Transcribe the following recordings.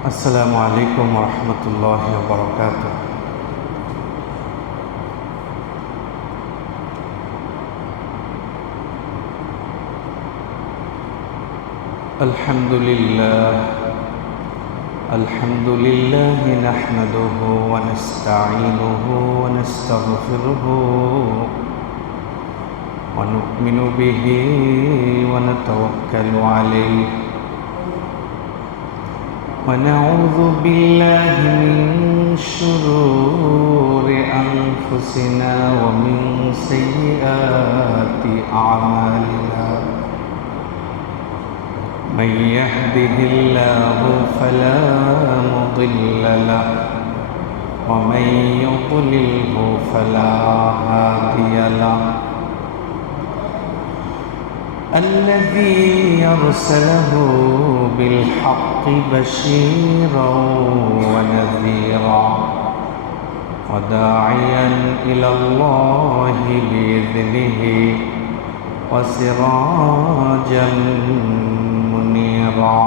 আসসালামু আলাইকুম ওরহমতুল্লাহি ওয়াবারাকাতুহু। আলহামদুলিল্লাহ আলহামদুলিল্লাহি নাহমাদুহু ওয়া নাস্তাঈনুহু ওয়া নাস্তাগফিরুহু ওয়া নু'মিনু বিহি ওয়া নাতাওয়াক্কালু আলাইহি ونعوذ بالله من شرور أنفسنا ومن سيئات أعمالنا من يهده الله فلا مضل له ومن يضلله فلا هادي له الذي أرسله بالحق بشيرا ونذيرا وداعيا إلى الله بإذنه وسراجا منيرا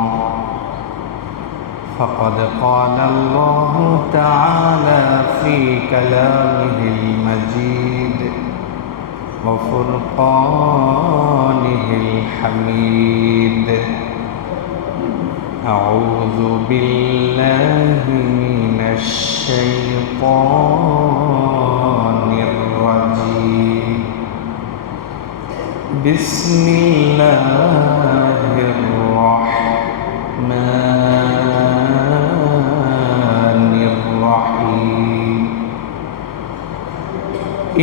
فقد قال الله تعالى في كلامه المجيد وفرقانه الحميد أعوذ بالله من الشيطان الرجيم بسم الله الرحمن الرحيم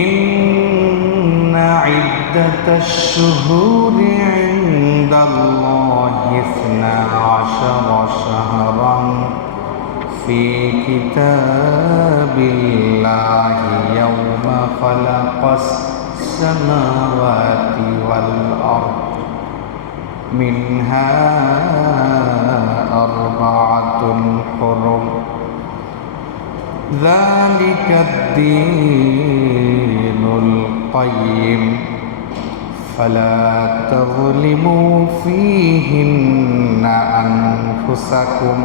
إن عدة الشهور عند الله 12 شهرا في كتاب الله يوم خلق السماوات والأرض منها 4 حرم ذلك الدين القيم فلا تظلموا فيهن أنفسكم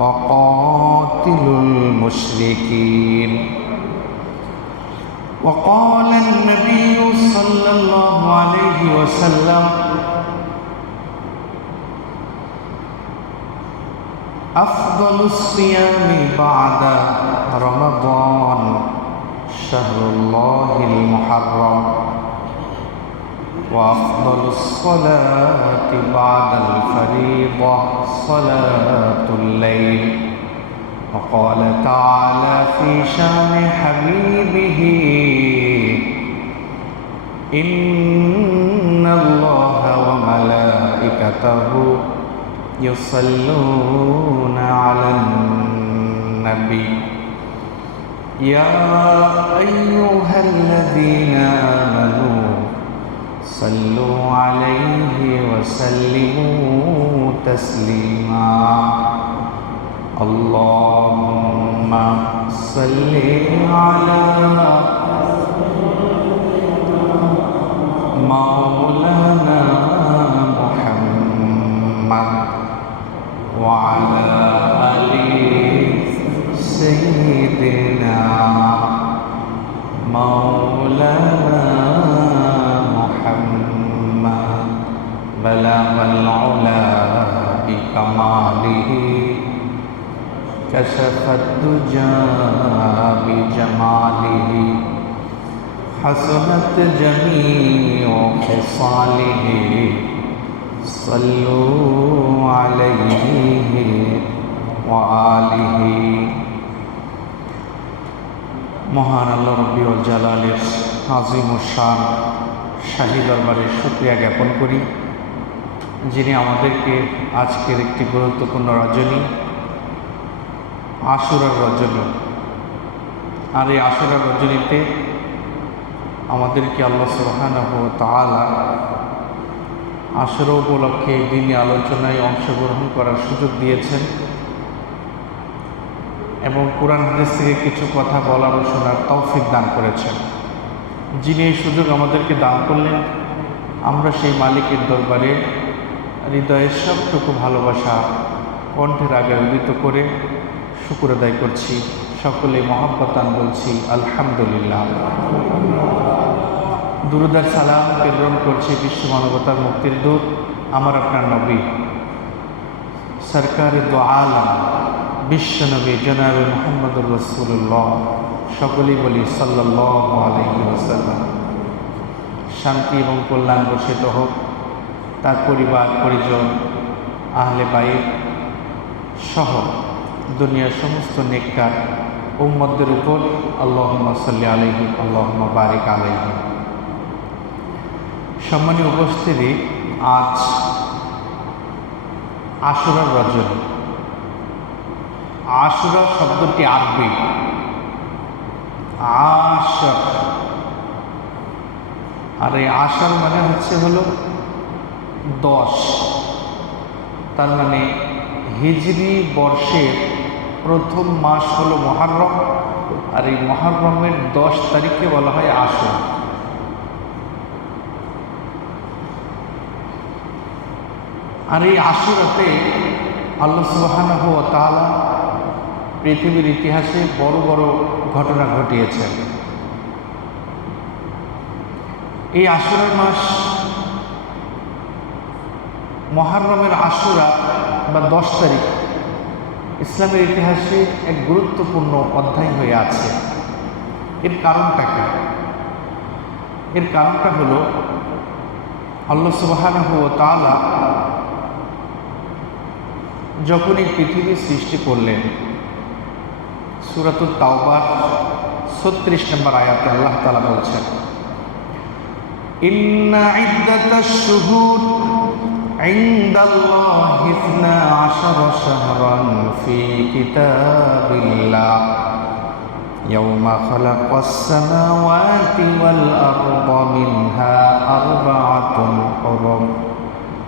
وقاتلوا المشركين. وقال النبي صلى الله عليه وسلم أفضل الصيام بعد رمضان شهر الله المحرم وأفضل الصلاة بعد الفريضة صلاة الليل. وقال تعالى في شان حبيبه إن الله وملائكته يصلون على النبي يا أيها الذين آمنوا صلوا عليه وسلموا تسليما. اللهم صل على مولانا محمد وعلى آل سيدنا مولانا محمد بلغ العلا بكماله كشف الدجى بجماله حسنت جميع خصاله صلوا عليه وآله. মহান আল্লাহ রব্বুল জালালের আজিম ও শান শাহী দরবারে শুকরিয়া জ্ঞাপন করি, যিনি আমাদেরকে আজকের একটি গুরুত্বপূর্ণ রজনী আশুরার রজনী, আর এই আশুরার রজনীতে আমাদেরকে আল্লাহ সুবহানাহু ওয়া তাআলা আশুরা উপলক্ষে এই দিনই আলোচনায় অংশগ্রহণ করার সুযোগ দিয়েছেন এবং কোরআন হাদিস থেকে কিছু কথা বলার ও শোনার তৌফিক দান করেছেন। যিনি এই সুযোগ আমাদেরকে দান করলেন, আমরা সেই মালিকের দরবারে হৃদয়ের সবটুকু ভালোবাসা কণ্ঠের আগে উদিত করে শুকর আদায় করছি। সকলে মহব্বতান বলছি আলহামদুলিল্লাহ। দুরূদ আর সালাম প্রেরণ করছি বিশ্ব মানবতার মুক্তির দূত আমার আপনার নবী সরকার দো আলম বিশ্বনবী জনাবে মুহাম্মদুর রাসূলুল্লাহ, সকলেই বলি সাল্লাল্লাহু আলাইহি ওয়াসাল্লাম। শান্তি এবং কল্যাণ বর্ষিত হোক তার পরিবার পরিজন আহলে বাইত সহ দুনিয়ার সমস্ত নেককার উম্মতদের উপর। আল্লাহুম্মা সাল্লি আলাইহি আল্লাহুম্মা বারিক আলাইহি। সম্মানীয় উপস্থিতি, আজ আশুরার রজনী। আশুরা শব্দটি আরবি আশর, আর এই আশর মানে হলো 10। তার মানে হিজরি বর্ষের প্রথম মাস হলো মুহররম, আর এই মুহররমের 10 তারিখকে বলা হয় আশুরা। আর এই আশুরাতে আল্লাহ সুবহানাহু ওয়া তাআলা পৃথিবীর ইতিহাসে বড় বড় ঘটনা ঘটিয়েছেন। এই আশুরার মাস মুহররমের আশুরা বা 10 তারিখ ইসলামের ইতিহাসে এক গুরুত্বপূর্ণ অধ্যায় হয়ে আছে। এর কারণটা কি? এর কারণটা হলো আল্লাহ সুবহানাহু ওয়া তাআলা যখন এই পৃথিবী সৃষ্টি করলেন, সূরাতুত তাওবার 36 নম্বর আয়াতে আল্লাহ তাআলা বলছেন, ইন্না ইদ্দাতাশ শুহুর ইনদাল্লাহি 12 শাহরান ফি কিতাবিল্লাহ ইয়াওমা খালাকাস সামাওয়াতি ওয়াল আরদা মিনহা আরবাআতুন হুরুম।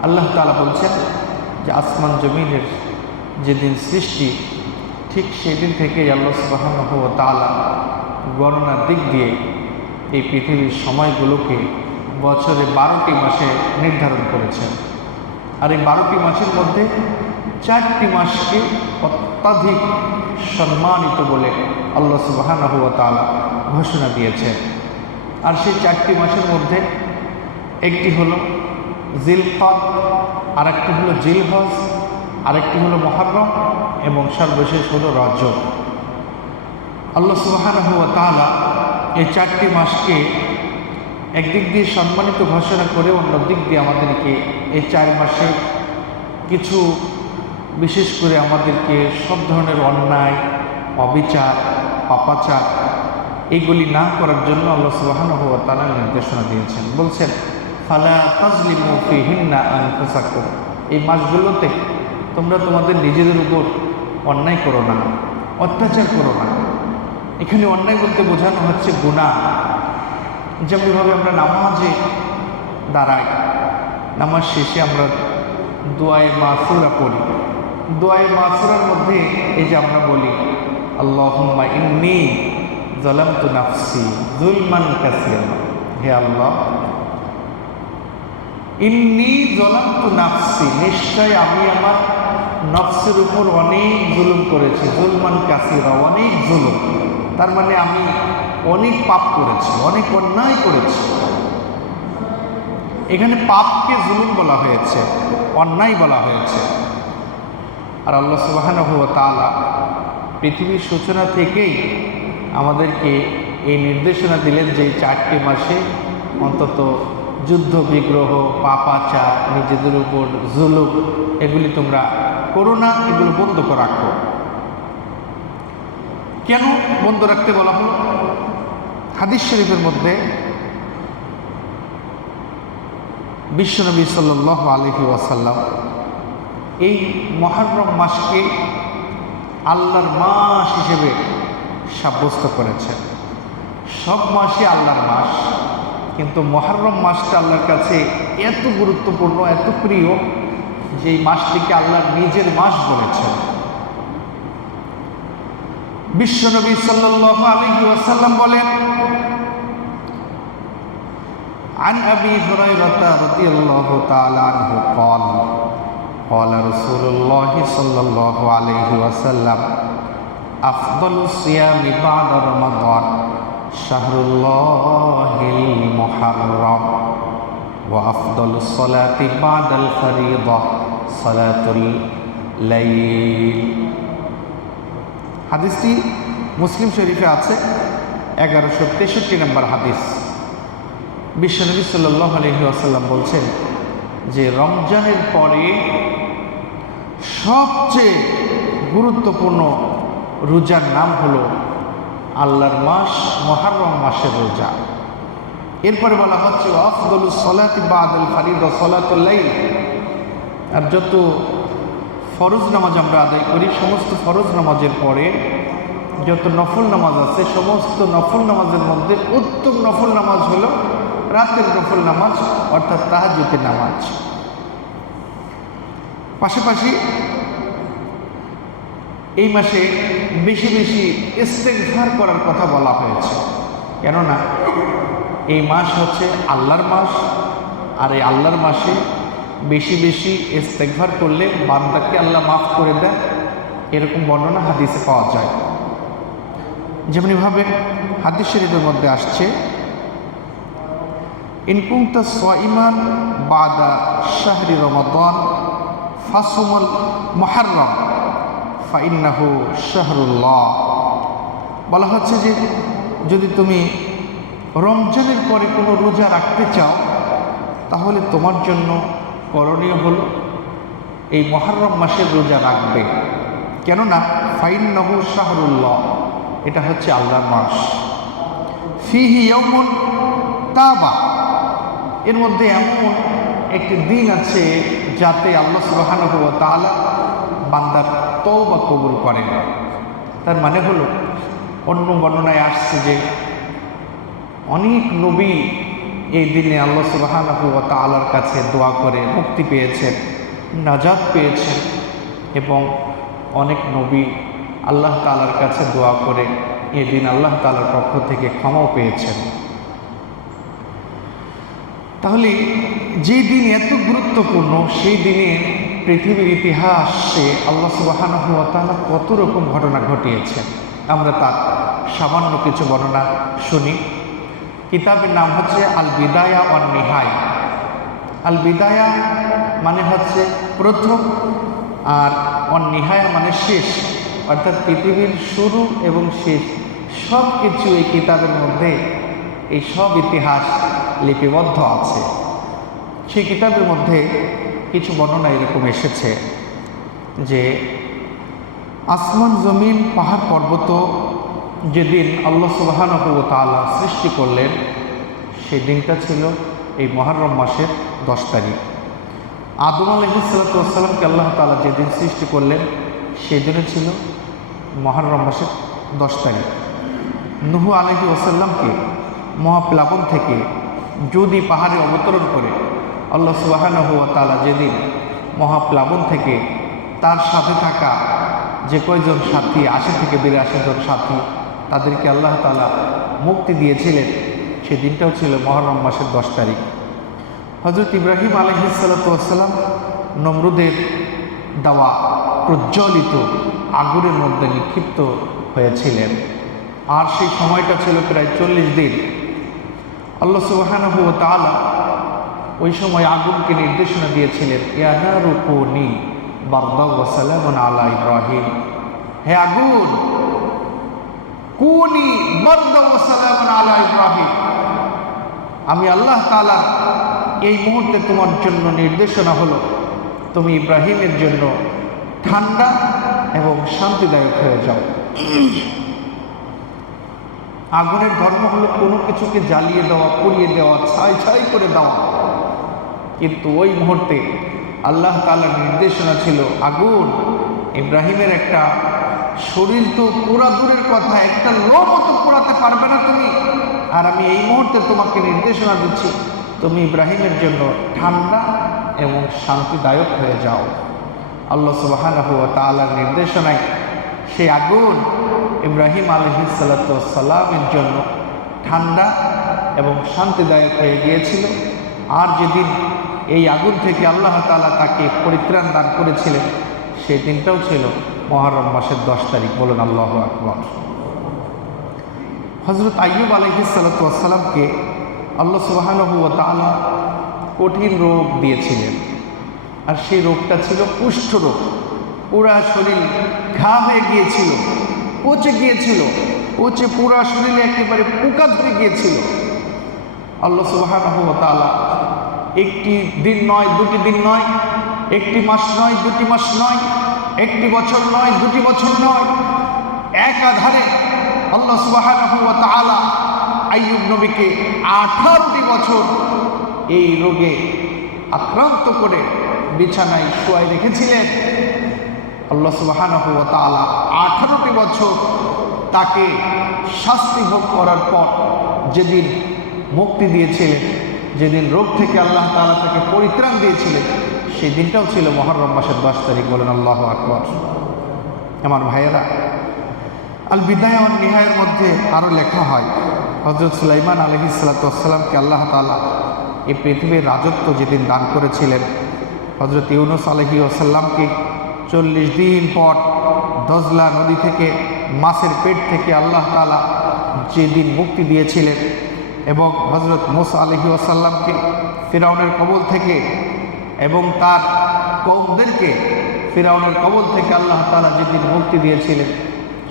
আল্লাহ তাআলা বলছেন যে আসমান জমিনের যেদিন সৃষ্টি, ঠিক সেদিন থেকেই আল্লাহ সুবহানাহু ওয়া তাআলা গণনার দিক দিয়ে এই পৃথিবীর সময়গুলোকে বছরে 12টি মাসে নির্ধারণ করেছেন। আর এই 12টি মাসের মধ্যে 4টি মাসকে অত্যাধিক সম্মানিত বলে আল্লাহ সুবহানাহু ওয়া তাআলা ঘোষণা দিয়েছেন। আর সেই 4টি মাসের মধ্যে একটি হলো জিলকদ, আরেকটি হলো জিলহজ, আরেকটি হলো মুহররম এবং সর্বশেষ হলো রজব। আল্লাহ সুবহানাহু ওয়া তাআলা এই 4টি মাসকে একদিক দিয়ে সম্মানিত ঘোষণা করে অন্য দিক দিয়ে আমাদেরকে এই 4 মাসে কিছু বিশেষ করে আমাদেরকে সব ধরনের অন্যায়, অবিচার, পাপাচার এইগুলি না করার জন্য আল্লাহ সুবহানাহু ওয়া তাআলা নির্দেশনা দিয়েছেন। বলছেন, ফালা তাজলিমু ফিহিন্না আনফুসাকুম, এই মাসগুলোতে তোমরা তোমাদের নিজেদের উপর অন্যায় করো না, অত্যাচার করো না। এখানে অন্যায় বলতে বোঝানো হচ্ছে গুনাহ। যেমনভাবে আমরা নামাজে দাঁড়াই, নামাজ শেষে আমরা দোয়ায়ে মাসুরা পড়ি। দোয়ায়ে মাসুরার মধ্যে এই যে আমরা বলি, আল্লাহুম্মা ইন্নী যালামতু নাফসি যুলমান কাসীরা, হে আল্লাহ ইন্নী যালামতু নাফসি, নিশ্চয় আমি আমার নফসের উপর অনেক জুলুম করেছি। যুলমান কাসীরা, অনেক জুলুম, তার মানে আমি অনেক পাপ করেছি, অনেক অন্যায় করেছি। এখানে পাপকে জুলুম বলা হয়েছে, অন্যায় বলা হয়েছে। আর আল্লাহ সুবহানাহু ওয়া তাআলা পৃথিবীর সূচনা থেকেই আমাদেরকে এই নির্দেশনা দিলেন যে 4টি মাসে অন্তত যুদ্ধ বিগ্রহ, পাপাচার, নিজেদের উপর জুলুম এগুলি তোমরা করো না, এগুলো বন্ধ করে রাখো। কেন বন্ধ রাখতে বলা হলো? হাদিস শরীফের মধ্যে বিশ্বনবী সাল্লাল্লাহু আলাইহি ওয়াসাল্লাম এই মুহররম মাসকে আল্লাহর মাস হিসেবে সাব্যস্ত করেছেন। সব মাসই আল্লাহর মাস, কিন্তু মুহররম মাসটা আল্লাহর কাছে এত গুরুত্বপূর্ণ, এত প্রিয় যে এই মাসটিকে আল্লাহ নিজের মাস বলেছেন। বিশ্বনবী সাল্লাল্লাহু আলাইহি ওয়াসাল্লাম বলেন, عن أبي هريرة رضي الله تعالى عنه قال قال رسول الله صلى الله عليه وسلم أفضل الصيام بعد رمضان شهر الله المحرم وأفضل الصلاة بعد الفريضة صلاة الليل। হাদিসটি মুসলিম শরীফে আছে 1163 নম্বর হাদিস। বিশ্বনবী সাল্লাল্লাহু আলাইহি ওয়াসাল্লাম বলছেন যে রমজানের পরে সবচেয়ে গুরুত্বপূর্ণ রোজার নাম হলো আল্লাহর মাস মুহররম মাসের রোজা। এরপরে বলা হচ্ছে আফদলুস সালাতি বাদাল ফারিদা সালাতুল লাইল। আর যত ফরজ নামাজ আমরা আদায় করি, সমস্ত ফরজ নামাজের পরে যত নফল নামাজ আছে, সমস্ত নফল নামাজের মধ্যে উত্তম নফল নামাজ হলো রাতের নফল নামাজ, অর্থাৎ তাহাজ্জুদের নামাজ। পাশাপাশি এই মাসে বেশি বেশি ইস্তেগফার করার কথা বলা হয়েছে, কেননা এই মাস হচ্ছে আল্লাহর মাস। আর এই আল্লাহর মাসে বেশি বেশি ইস্তেগফার করলে বান্দাকে আল্লাহ মাফ করে দেন, এরকম বর্ণনা হাদিসে পাওয়া যায়। যেমনিভাবে হাদিস শরীফের মধ্যে আসছে ইন কুনতা সাইমান বাদা শাহরি রমাদান ফাসুমুল মুহররম ফাইন্নাহু শাহরুল্লাহ। বলা হচ্ছে যে যদি তুমি রমজানের পরে কোনো রোজা রাখতে চাও, তাহলে তোমার জন্য করণীয় হলো এই মুহররম মাসের রোজা রাখবে, কেননা ফাইন্নাহু শাহরুল্লাহ, এটা হচ্ছে আল্লাহর মাস। ফিহি ইয়াউমুন তাবা, এর মধ্যে এমন একটি দিন আছে যাতে আল্লাহ সুবহানাহু ওয়া তাআলা বান্দার তওবা কবুল করেন। তার মানে হলো, অন্য বর্ণনায় আসছে যে অনেক নবী এই দিনে আল্লাহ সুবহানাহু ওয়া তাআলার কাছে দোয়া করে মুক্তি পেয়েছেন, নাজাত পেয়েছেন, এবং অনেক নবী আল্লাহ তাআলার কাছে দোয়া করে এই দিন আল্লাহ তাআলার পক্ষ থেকে ক্ষমাও পেয়েছেন। তাহলে যে দিন এত গুরুত্বপূর্ণ, সেই দিনে পৃথিবীর ইতিহাসে আল্লাহ সুবহানাহু ওয়া তাআলা কত রকম ঘটনা ঘটিয়েছেন, আমরা তার সামান্য কিছু বর্ণনা শুনি। কিতাবের নাম হচ্ছে আল বিদায়া ওয়ান নিহায়া। আল বিদায়া মানে হচ্ছে প্রথম, আর ওয়ান নিহায়া মানে শেষ, অর্থাৎ পৃথিবীর শুরু এবং শেষ সব কিছু এই কিতাবের মধ্যে, এই সব ইতিহাস লিপিবদ্ধ আছে। সেই কিতাবের মধ্যে কিছু বর্ণনা এরকম এসেছে যে আসমান জমিন পাহাড় পর্বত যেদিন আল্লাহ সুবহানাহু ওয়া তাআলা সৃষ্টি করলেন, সেই দিনটা ছিল এই মুহররম মাসের 10 তারিখ। আদম আলাইহিস সালাতু ওয়াস সালামকে আল্লাহ তাআলা যেদিন সৃষ্টি করলেন, সেই দিনে ছিল মুহররম মাসের 10 তারিখ। নূহ আলাইহিস সালামকে মহাপ্লাবন থেকে যদি পাহাড়ে অবতরণ করে আল্লাহ সুবহানাহু ওয়া তাআলা যেদিন মহাপ্লাবন থেকে তার সাথে থাকা যে কয়জন সাথী, 80 থেকে 82 জন সাথী, তাদেরকে আল্লাহ তাআলা মুক্তি দিয়েছিলেন, সেই দিনটাও ছিল মুহররম মাসের 10 তারিখ। হযরত ইব্রাহিম আলাইহিস সালাতু ওয়াস সালাম নমরুদের দেওয়া প্রজ্বলিত আগুনের মধ্যে নিক্ষিপ্ত হয়েছিলেন, আর সেই সময়টা ছিল প্রায় 40 দিন। আল্লাহ সুবহানাহু ওয়া তাআলা ওই সময় আগুনকে নির্দেশনা দিয়েছিলেন, ইয়া নারু কুনি বারদাও ওয়া সালামুন আলা ইব্রাহিম, হে আগুন কুনি বারদাও ওয়া সালামুন আলা ইব্রাহিম, আমি আল্লাহ তাআলা এই মুহূর্তে তোমার জন্য নির্দেশনা হলো তুমি ইব্রাহিমের জন্য ঠান্ডা এবং শান্তিদায়ক হয়ে যাও। আগুনের ধর্ম হলো কোনো কিছুকে জ্বালিয়ে দেওয়া, পুড়িয়ে দেওয়া, ছাই ছাই করে দেওয়া, কিন্তু ওই মুহূর্তে আল্লাহ তাআলার নির্দেশনা ছিল, আগুন ইব্রাহিমের একটা শরীর তো পুরা দূরের কথা, একটা লোমও তো পোড়াতে পারবে না তুমি, আর আমি এই মুহূর্তে তোমাকে নির্দেশনা দিচ্ছি তুমি ইব্রাহিমের জন্য ঠান্ডা এবং শান্তিদায়ক হয়ে যাও। আল্লাহ সুবহানাহু ওয়া তাআলার নির্দেশনায় সেই আগুন ইব্রাহিম আলাইহিস সালাতু ওয়াস সালামের জন্য ঠান্ডা এবং শান্তিদায়ক হয়ে গিয়েছিল। আর যেদিন এই আগুন থেকে আল্লাহ তাআলা তাকে পরিত্রাণ দান করেছিলেন, সেই দিনটাও ছিল মুহররম মাসের 10 তারিখ। বলুন আল্লাহু আকবার। হযরত আইয়ুব আলাইহিস সালাতু ওয়াস সালামকে আল্লাহ সুবহানাহু ওয়া তাআলা কঠিন রোগ দিয়েছিলেন, আর সেই রোগটা ছিল কুষ্ঠ রোগ। পুরা শরীর ঘা হয়ে গিয়েছিল, পচে গিয়েছিল, পচে পুরা শরীরে একেবারে পোকা ধরে গিয়েছিল। আল্লাহ সুবহানাহু ওয়া তাআলা একটি দিন নয়, দুটি দিন নয়, একটি মাস নয়, দুটি মাস নয়, একটি বছর নয়, দুটি বছর নয়, একাধারে আল্লাহ সুবহানাহু ওয়া তাআলা আইয়ুব নবীকে 18টি বছর এই রোগে আক্রান্ত করে বিছানায় শুয়াই রেখেছিলেন। আল্লাহ সুবহানাহু ওয়া তাআলা 18টি বছর তাকে শাস্তি ভোগ করার পর যেদিন মুক্তি দিয়েছিলেন, যেদিন রোগ থেকে আল্লাহ তাআলা তাকে পরিত্রাণ দিয়েছিলেন, সেই দিনটাও ছিল মুহররম মাসের 10 তারিখ। বলেন আল্লাহু আকবার। আমার ভাইয়েরা, আল বিদায়া ওয়ান নিহায়ার মধ্যে আরও লেখা হয়, হযরত সুলাইমান আলাইহিস সালাতু ওয়াস সালামকে আল্লাহ তাআলা এই পৃথিবীর রাজত্ব যেদিন দান করেছিলেন, হযরত ইউনূস আলাইহিস সালামকে 40 দিন পর দজলা নদী থেকে, মাছের পেট থেকে আল্লাহ তাআলা যেদিন মুক্তি দিয়েছিলেন, এবং হযরত মূসা আলাইহিস সালামকে ফিরআউনের কবল থেকে এবং তার কওমদেরকে ফিরআউনের কবল থেকে আল্লাহ তাআলা যেদিন মুক্তি দিয়েছিলেন,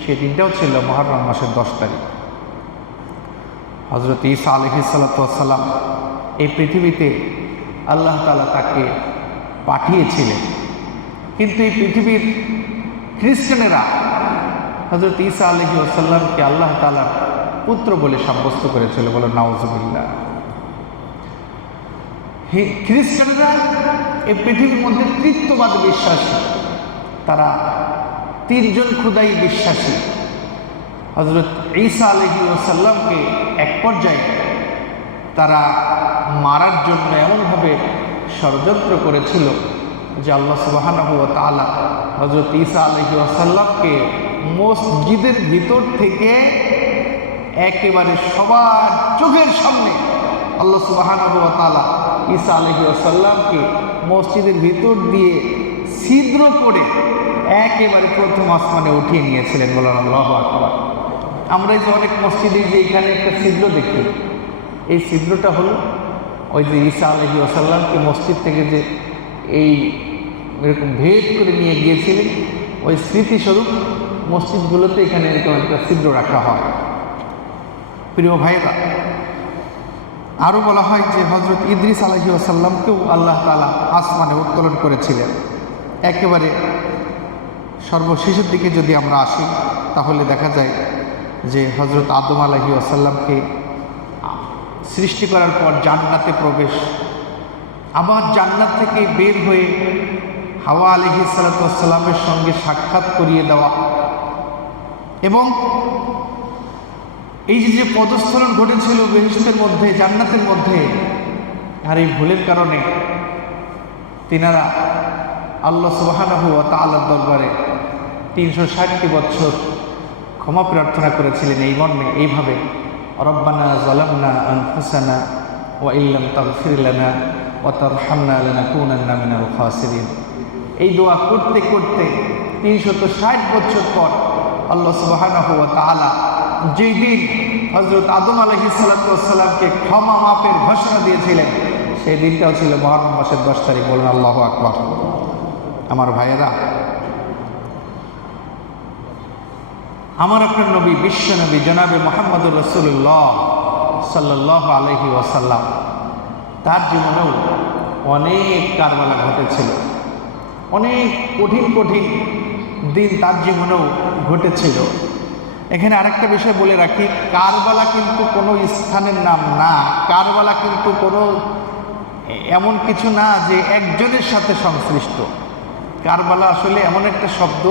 সেই দিনটাও ছিল মুহররম মাসের 10 তারিখ। হযরত ঈসা আলাইহিস সালাতু ওয়াস সালাম এই পৃথিবীতে আল্লাহ তাআলা তাকে পাঠিয়েছিলেন, কিন্তু এই পৃথিবীর খ্রিস্টানেরা হযরত ঈসা আলাইহিস সালামকে আল্লাহ তাআলার পুত্র বলে সাব্যস্ত করেছিল। বলে নাউজুবিল্লাহ। খ্রিস্টানরা এই পৃথিবীর মধ্যে তৃত্ববাদ বিশ্বাসী, তারা 3 জন খুদাই বিশ্বাসী। হযরত ঈসা আলাইহিস সালামকে এক পর্যায়ে তারা মারার জন্য এমনভাবে ষড়যন্ত্র করেছিল যে আল্লাহ সুবহানাহু ওয়া তাআলা হযরত ঈসা আলাইহিস সালামকে মসজিদের ভিতর থেকে একেবারে সবার চোখের সামনে আল্লাহ সুবহানাহু ওয়া তাআলা ঈসা আলাইহিস সালামকে মসজিদের ভিতর দিয়ে ছিদ্র করে একেবারে প্রথম আসমানে উঠিয়ে নিয়েছিলেন। বলেন আল্লাহু আকবার। আমরা যে অনেক মসজিদে যে এখানে একটা ছিদ্র দেখি, এই ছিদ্রটা হলো ওই যে ঈসা আলাইহিস সালামকে মসজিদ থেকে যে এই এরকম ভেদ করে নিয়ে গিয়েছিলেন, ওই স্মৃতিস্বরূপ মসজিদগুলোতে এখানে এরকম একটা ছিদ্র রাখা হয়। প্রিয় ভাইরা, আরও বলা হয় যে হযরত ইদ্রিস আলাইহিস সালামকেও আল্লাহ তাআলা আসমানে উত্তোলন করেছিলেন। একেবারে সর্বশেষের দিকে যদি আমরা আসি, তাহলে দেখা যায় যে হযরত আদম আলাইহিস সালামকে সৃষ্টি করার পর জান্নাতে প্রবেশ, আবার জান্নাত থেকে বের হয়ে হাওয়া আলাইহিস সালামের সঙ্গে সাক্ষাৎ করিয়ে দেওয়া, এবং এই যে পদস্খলন ঘটেছিল বেহেশতের মধ্যে, জান্নাতের মধ্যে, আর এই ভুলের কারণে তিনারা আল্লাহ সুবহানাহু ওয়া তাআলার দরবারে 360টি বছর ক্ষমা প্রার্থনা করেছিলেন এই মর্মে, এইভাবে রব্বানা যালামনা আনফুসানা ওয়া ইল্লাম তাগফির লানা ওয়া তারহামনা লানাকুনান্না মিনাল খাসিরিন। এই দোয়া করতে করতে 360 বছর পর আল্লাহ সুবহানাহু ওয়া তাআলা যেই দিন হযরত আদম আলাইহিস সালামকে ক্ষমা মাপের ঘোষণা দিয়েছিলেন, সেই দিনটাও ছিল মুহররম মাসের 10 তারিখ। বলেন আল্লাহু আকবার। আমার ভাইয়েরা, আমার আপনার নবী, বিশ্ব নবী জনাবে মুহাম্মদুর রাসূলুল্লাহ সাল্লাল্লাহু আলাইহি ওয়াসাল্লাম, তার জীবনেও অনেক কারবালা ঘটেছিল, অনেক কঠিন কঠিন দিন তার জীবনেও ঘটেছিল। এখানে আরেকটা বিষয় বলে রাখি, কারবালা কিন্তু কোনো স্থানের নাম না, কারবালা কিন্তু কোনো এমন কিছু না যে একজনের সাথে সংশ্লিষ্ট। কারবালা আসলে এমন একটা শব্দ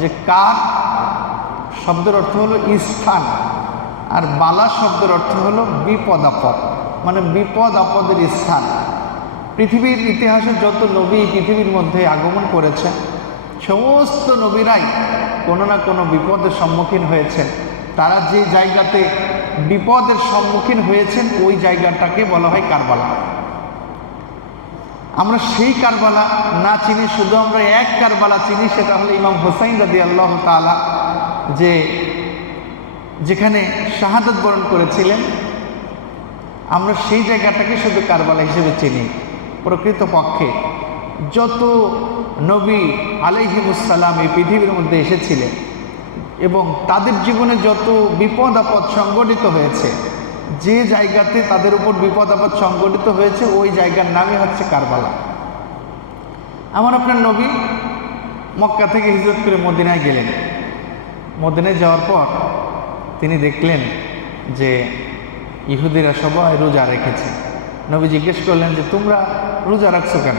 যে কার শব্দের অর্থ হলো স্থান, আর বালা শব্দের অর্থ হলো বিপদ আপদ, মানে বিপদ আপদের স্থান। পৃথিবীর ইতিহাসে যত নবী পৃথিবীর মধ্যে আগমন করেছেন, সমস্ত নবীরাই কোনো না কোনো বিপদের সম্মুখীন হয়েছেন। তারা যে জায়গাতে বিপদের সম্মুখীন হয়েছেন, ওই জায়গাটাকে বলা হয় কারবালা। আমরা সেই কারবালা না চিনি, শুধু আমরা এক কারবালা চিনি, সেটা হলো ইমাম হুসাইন রাদিয়াল্লাহু তাআলা যেখানে শাহাদাত বরণ করেছিলেন। আমরা সেই জায়গাটাকে শুধু কারবালা হিসেবে চিনি। প্রকৃতপক্ষে যত নবী আলাইহিমুসসালাম এই পৃথিবীর মধ্যে এসেছিলেন এবং তাদের জীবনে যত বিপদ আপদ সংঘটিত হয়েছে, যে জায়গাতে তাদের উপর বিপদ আপদ সংঘটিত হয়েছে ওই জায়গার নামই হচ্ছে কারবালা। আমার আপনার নবী মক্কা থেকে হিজরত করে মদিনায় গেলেন। মদিনায় যাওয়ার পর তিনি দেখলেন যে ইহুদিরা সবাই রোজা রেখেছে। নবী জিজ্ঞেস করলেন যে তোমরা রোজা রাখছো কেন?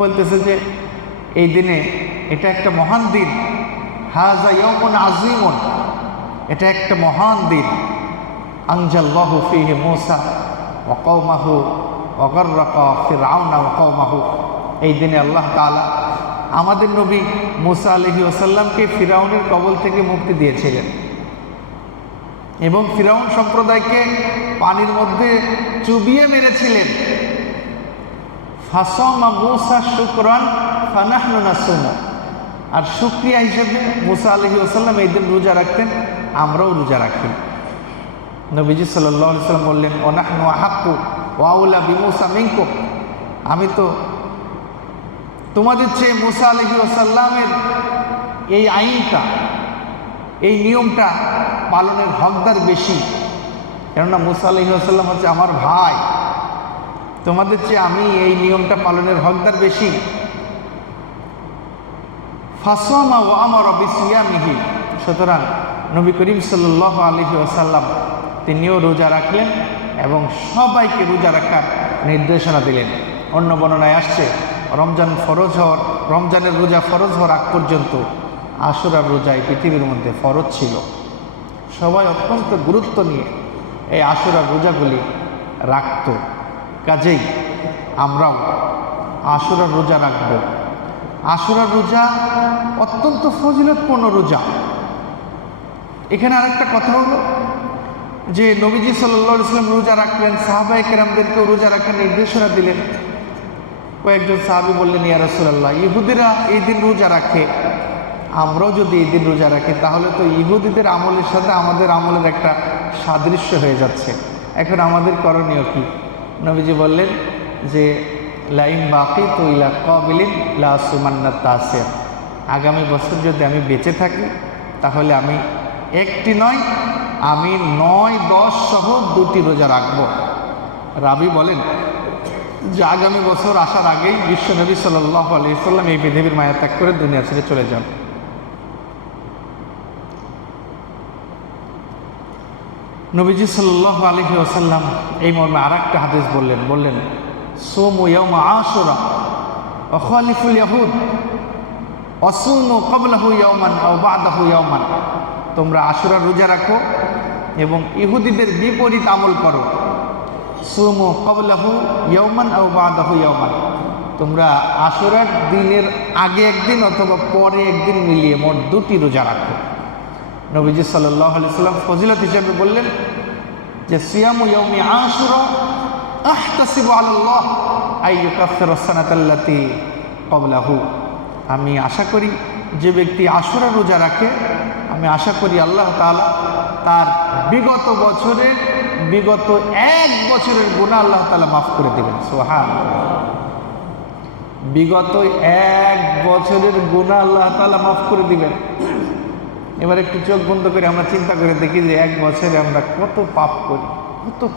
বলতেছে যে এই দিনে এটা একটা মহান দিন, হাযা ইয়াউমুন আযীমুন, এটা একটা মহান দিন। আনজাল্লাহু ফীহি মূসা ওয়া কওমাহু ওয়া গাররাকা ফিরআউনা ওয়া কওমাহু। এই দিনে আল্লাহ তাআলা আমাদের নবী মূসা আলাইহিস সালামকে ফিরআউনের কবল থেকে মুক্তি দিয়েছিলেন এবং ফিরআউন সম্প্রদায়কে পানির মধ্যে চুবিয়ে মেরেছিলেন। ফাসামা মূসা শুকরান ফানাহনু নাসুমু। আর শুকরিয়া হিসেবে মূসা আলাইহিস সালাম এই দিন রোজা রাখতেন, আমরাও রোজা রাখি। নবীজি সাল্লাল্লাহু আলাইহি ওয়াসাল্লাম বললেন, ওয়া নাহনু আহাক্কু ওয়া আউলা বিমূসা মিনকুম। আমি তো তোমাদের চেয়ে মূসা আলাইহিস সালামের এই আইনটা, এই নিয়মটা পালনের হকদার বেশি, কেননা মূসা আলাইহিস সালাম হচ্ছে আমার ভাই। তোমাদের চেয়ে আমি এই নিয়মটা পালনের হকদার বেশি। ফাসামা ওয়া আমারা বিসিয়ামিহি। সুতরাং নবী করিম সাল্লাল্লাহু আলাইহি ওয়াসাল্লাম তিনিও রোজা রাখলেন এবং সবাইকে রোজা রাখার নির্দেশনা দিলেন। অন্য বর্ণনায় আসছে রমজানের রোজা ফরজ হওয়ার আগ পর্যন্ত আশুরার রোজায় পৃথিবীর মধ্যে ফরজ ছিল। সবাই অত্যন্ত গুরুত্ব নিয়ে এই আশুরার রোজাগুলি রাখত। কাজেই আমরাও আশুরার রোজা রাখব। আশুরার রোজা অত্যন্ত ফজিলতপূর্ণ রোজা। এখানে আরেকটা কথা হলো যে নবীজি সাল্লাল্লাহু আলাইহি ওয়াসাল্লাম রোজা রাখলেন, সাহাবায়ে কেরামদেরকেও রোজা রাখার নির্দেশনা দিলেন। কয়েকজন সাহাবী বললেন, ইয়া রাসূলুল্লাহ, ইহুদিরা এই দিন রোজা রাখে, আমরাও যদি এই দিন রোজা রাখি তাহলে তো ইহুদিদের আমলের সাথে আমাদের আমলের একটা সাদৃশ্য হয়ে যাচ্ছে। এখন আমাদের করণীয় কি? নবীজি বললেন যে লাইন বাকি তো ইলা কাবিলিন লা সুমান্না তাসির। আগামী বছর যদি আমি বেঁচে থাকি তাহলে আমি একটি নয়, আমি 9, 10 সহ 2টি রোজা রাখব। রাবি বলেন যে আগামী বছর আসার আগেই বিশ্বনবী সাল্লাল্লাহু আলাইহি ওয়াসাল্লাম এই পৃথিবীর মায়া ত্যাগ করে দুনিয়া ছেড়ে চলে যান। নবীজি সাল্লাল্লাহু আলাইহি ওয়াসাল্লাম এই মর্মে আরেকটা হাদিস বললেন সুমু ইয়াউমা আশুরা ওয়া খালিফুল ইয়াহুদ ওয়া সুমু ক্বাবলাহু ইয়াওমান আও বা'দাহু ইয়াওমান। তোমরা আশুরার রোজা রাখো এবং ইহুদিদের বিপরীত আমল করো। সুমু ক্বাবলাহু ইয়াওমান আও বা'দাহু ইয়াওমান। তোমরা আশুরার দিনের আগে একদিন অথবা পরে একদিন মিলিয়ে মোট 2টি রোজা রাখো। নবীজি সাল্লাল্লাহু আলাইহি ওয়াসাল্লাম ফজিলত হিসেবে বললেন যে সিয়ামু ইয়াউমি আশুরা আহতাসিবু আলাল্লাহ আইয়ুকাফিরা সানাতাল্লাতী ক্বাবলাহু। আমি আশা করি যে ব্যক্তি আশুরা রোজা রাখে, আমি আশা করি আল্লাহ তাআলা তার বিগত 1 বছরের গুনাহ আল্লাহ তাআলা মাফ করে দিবেন। সুবহানাল্লাহ। বিগত 1 বছরের গুনাহ আল্লাহ তাআলা মাফ করে দিবেন। এবার একটু চোখ বন্ধ করে আমরা চিন্তা করে দেখি যে 1 বছরে আমরা কত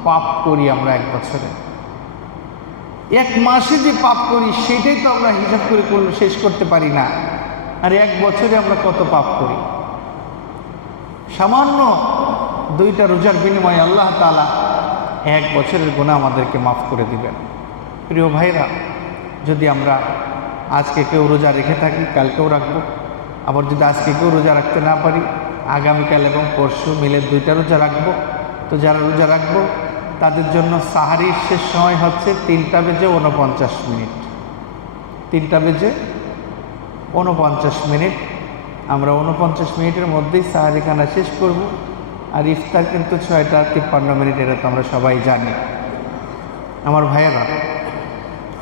পাপ করি আমরা 1 বছরে। 1 মাসে যে পাপ করি সেটাই তো আমরা হিসাব করে শেষ করতে পারি না, আর 1 বছরে আমরা কত পাপ করি। সামান্য 2টা রোজার বিনিময়ে আল্লাহ তাআলা 1 বছরের গুনাহ আমাদেরকে মাফ করে দিবেন। প্রিয় ভাইরা, যদি আমরা আজকে কেউ রোজা রেখে থাকি কালকেও রাখবো, আবার যদি আজকে কেউ রোজা রাখতে না পারি আগামীকাল এবং পরশু মিলে 2টা রোজা রাখবো। তো যারা রোজা রাখবো তাদের জন্য সাহারির শেষ সময় হচ্ছে 3টা বেজে 49 মিনিট। 3টা বেজে 49 মিনিট। আমরা 49 মিনিটের মধ্যেই সাহারি খানা শেষ করব। আর ইফতার কিন্তু 6টা 53 মিনিট, এটা তো আমরা সবাই জানি। আমার ভাইয়েরা,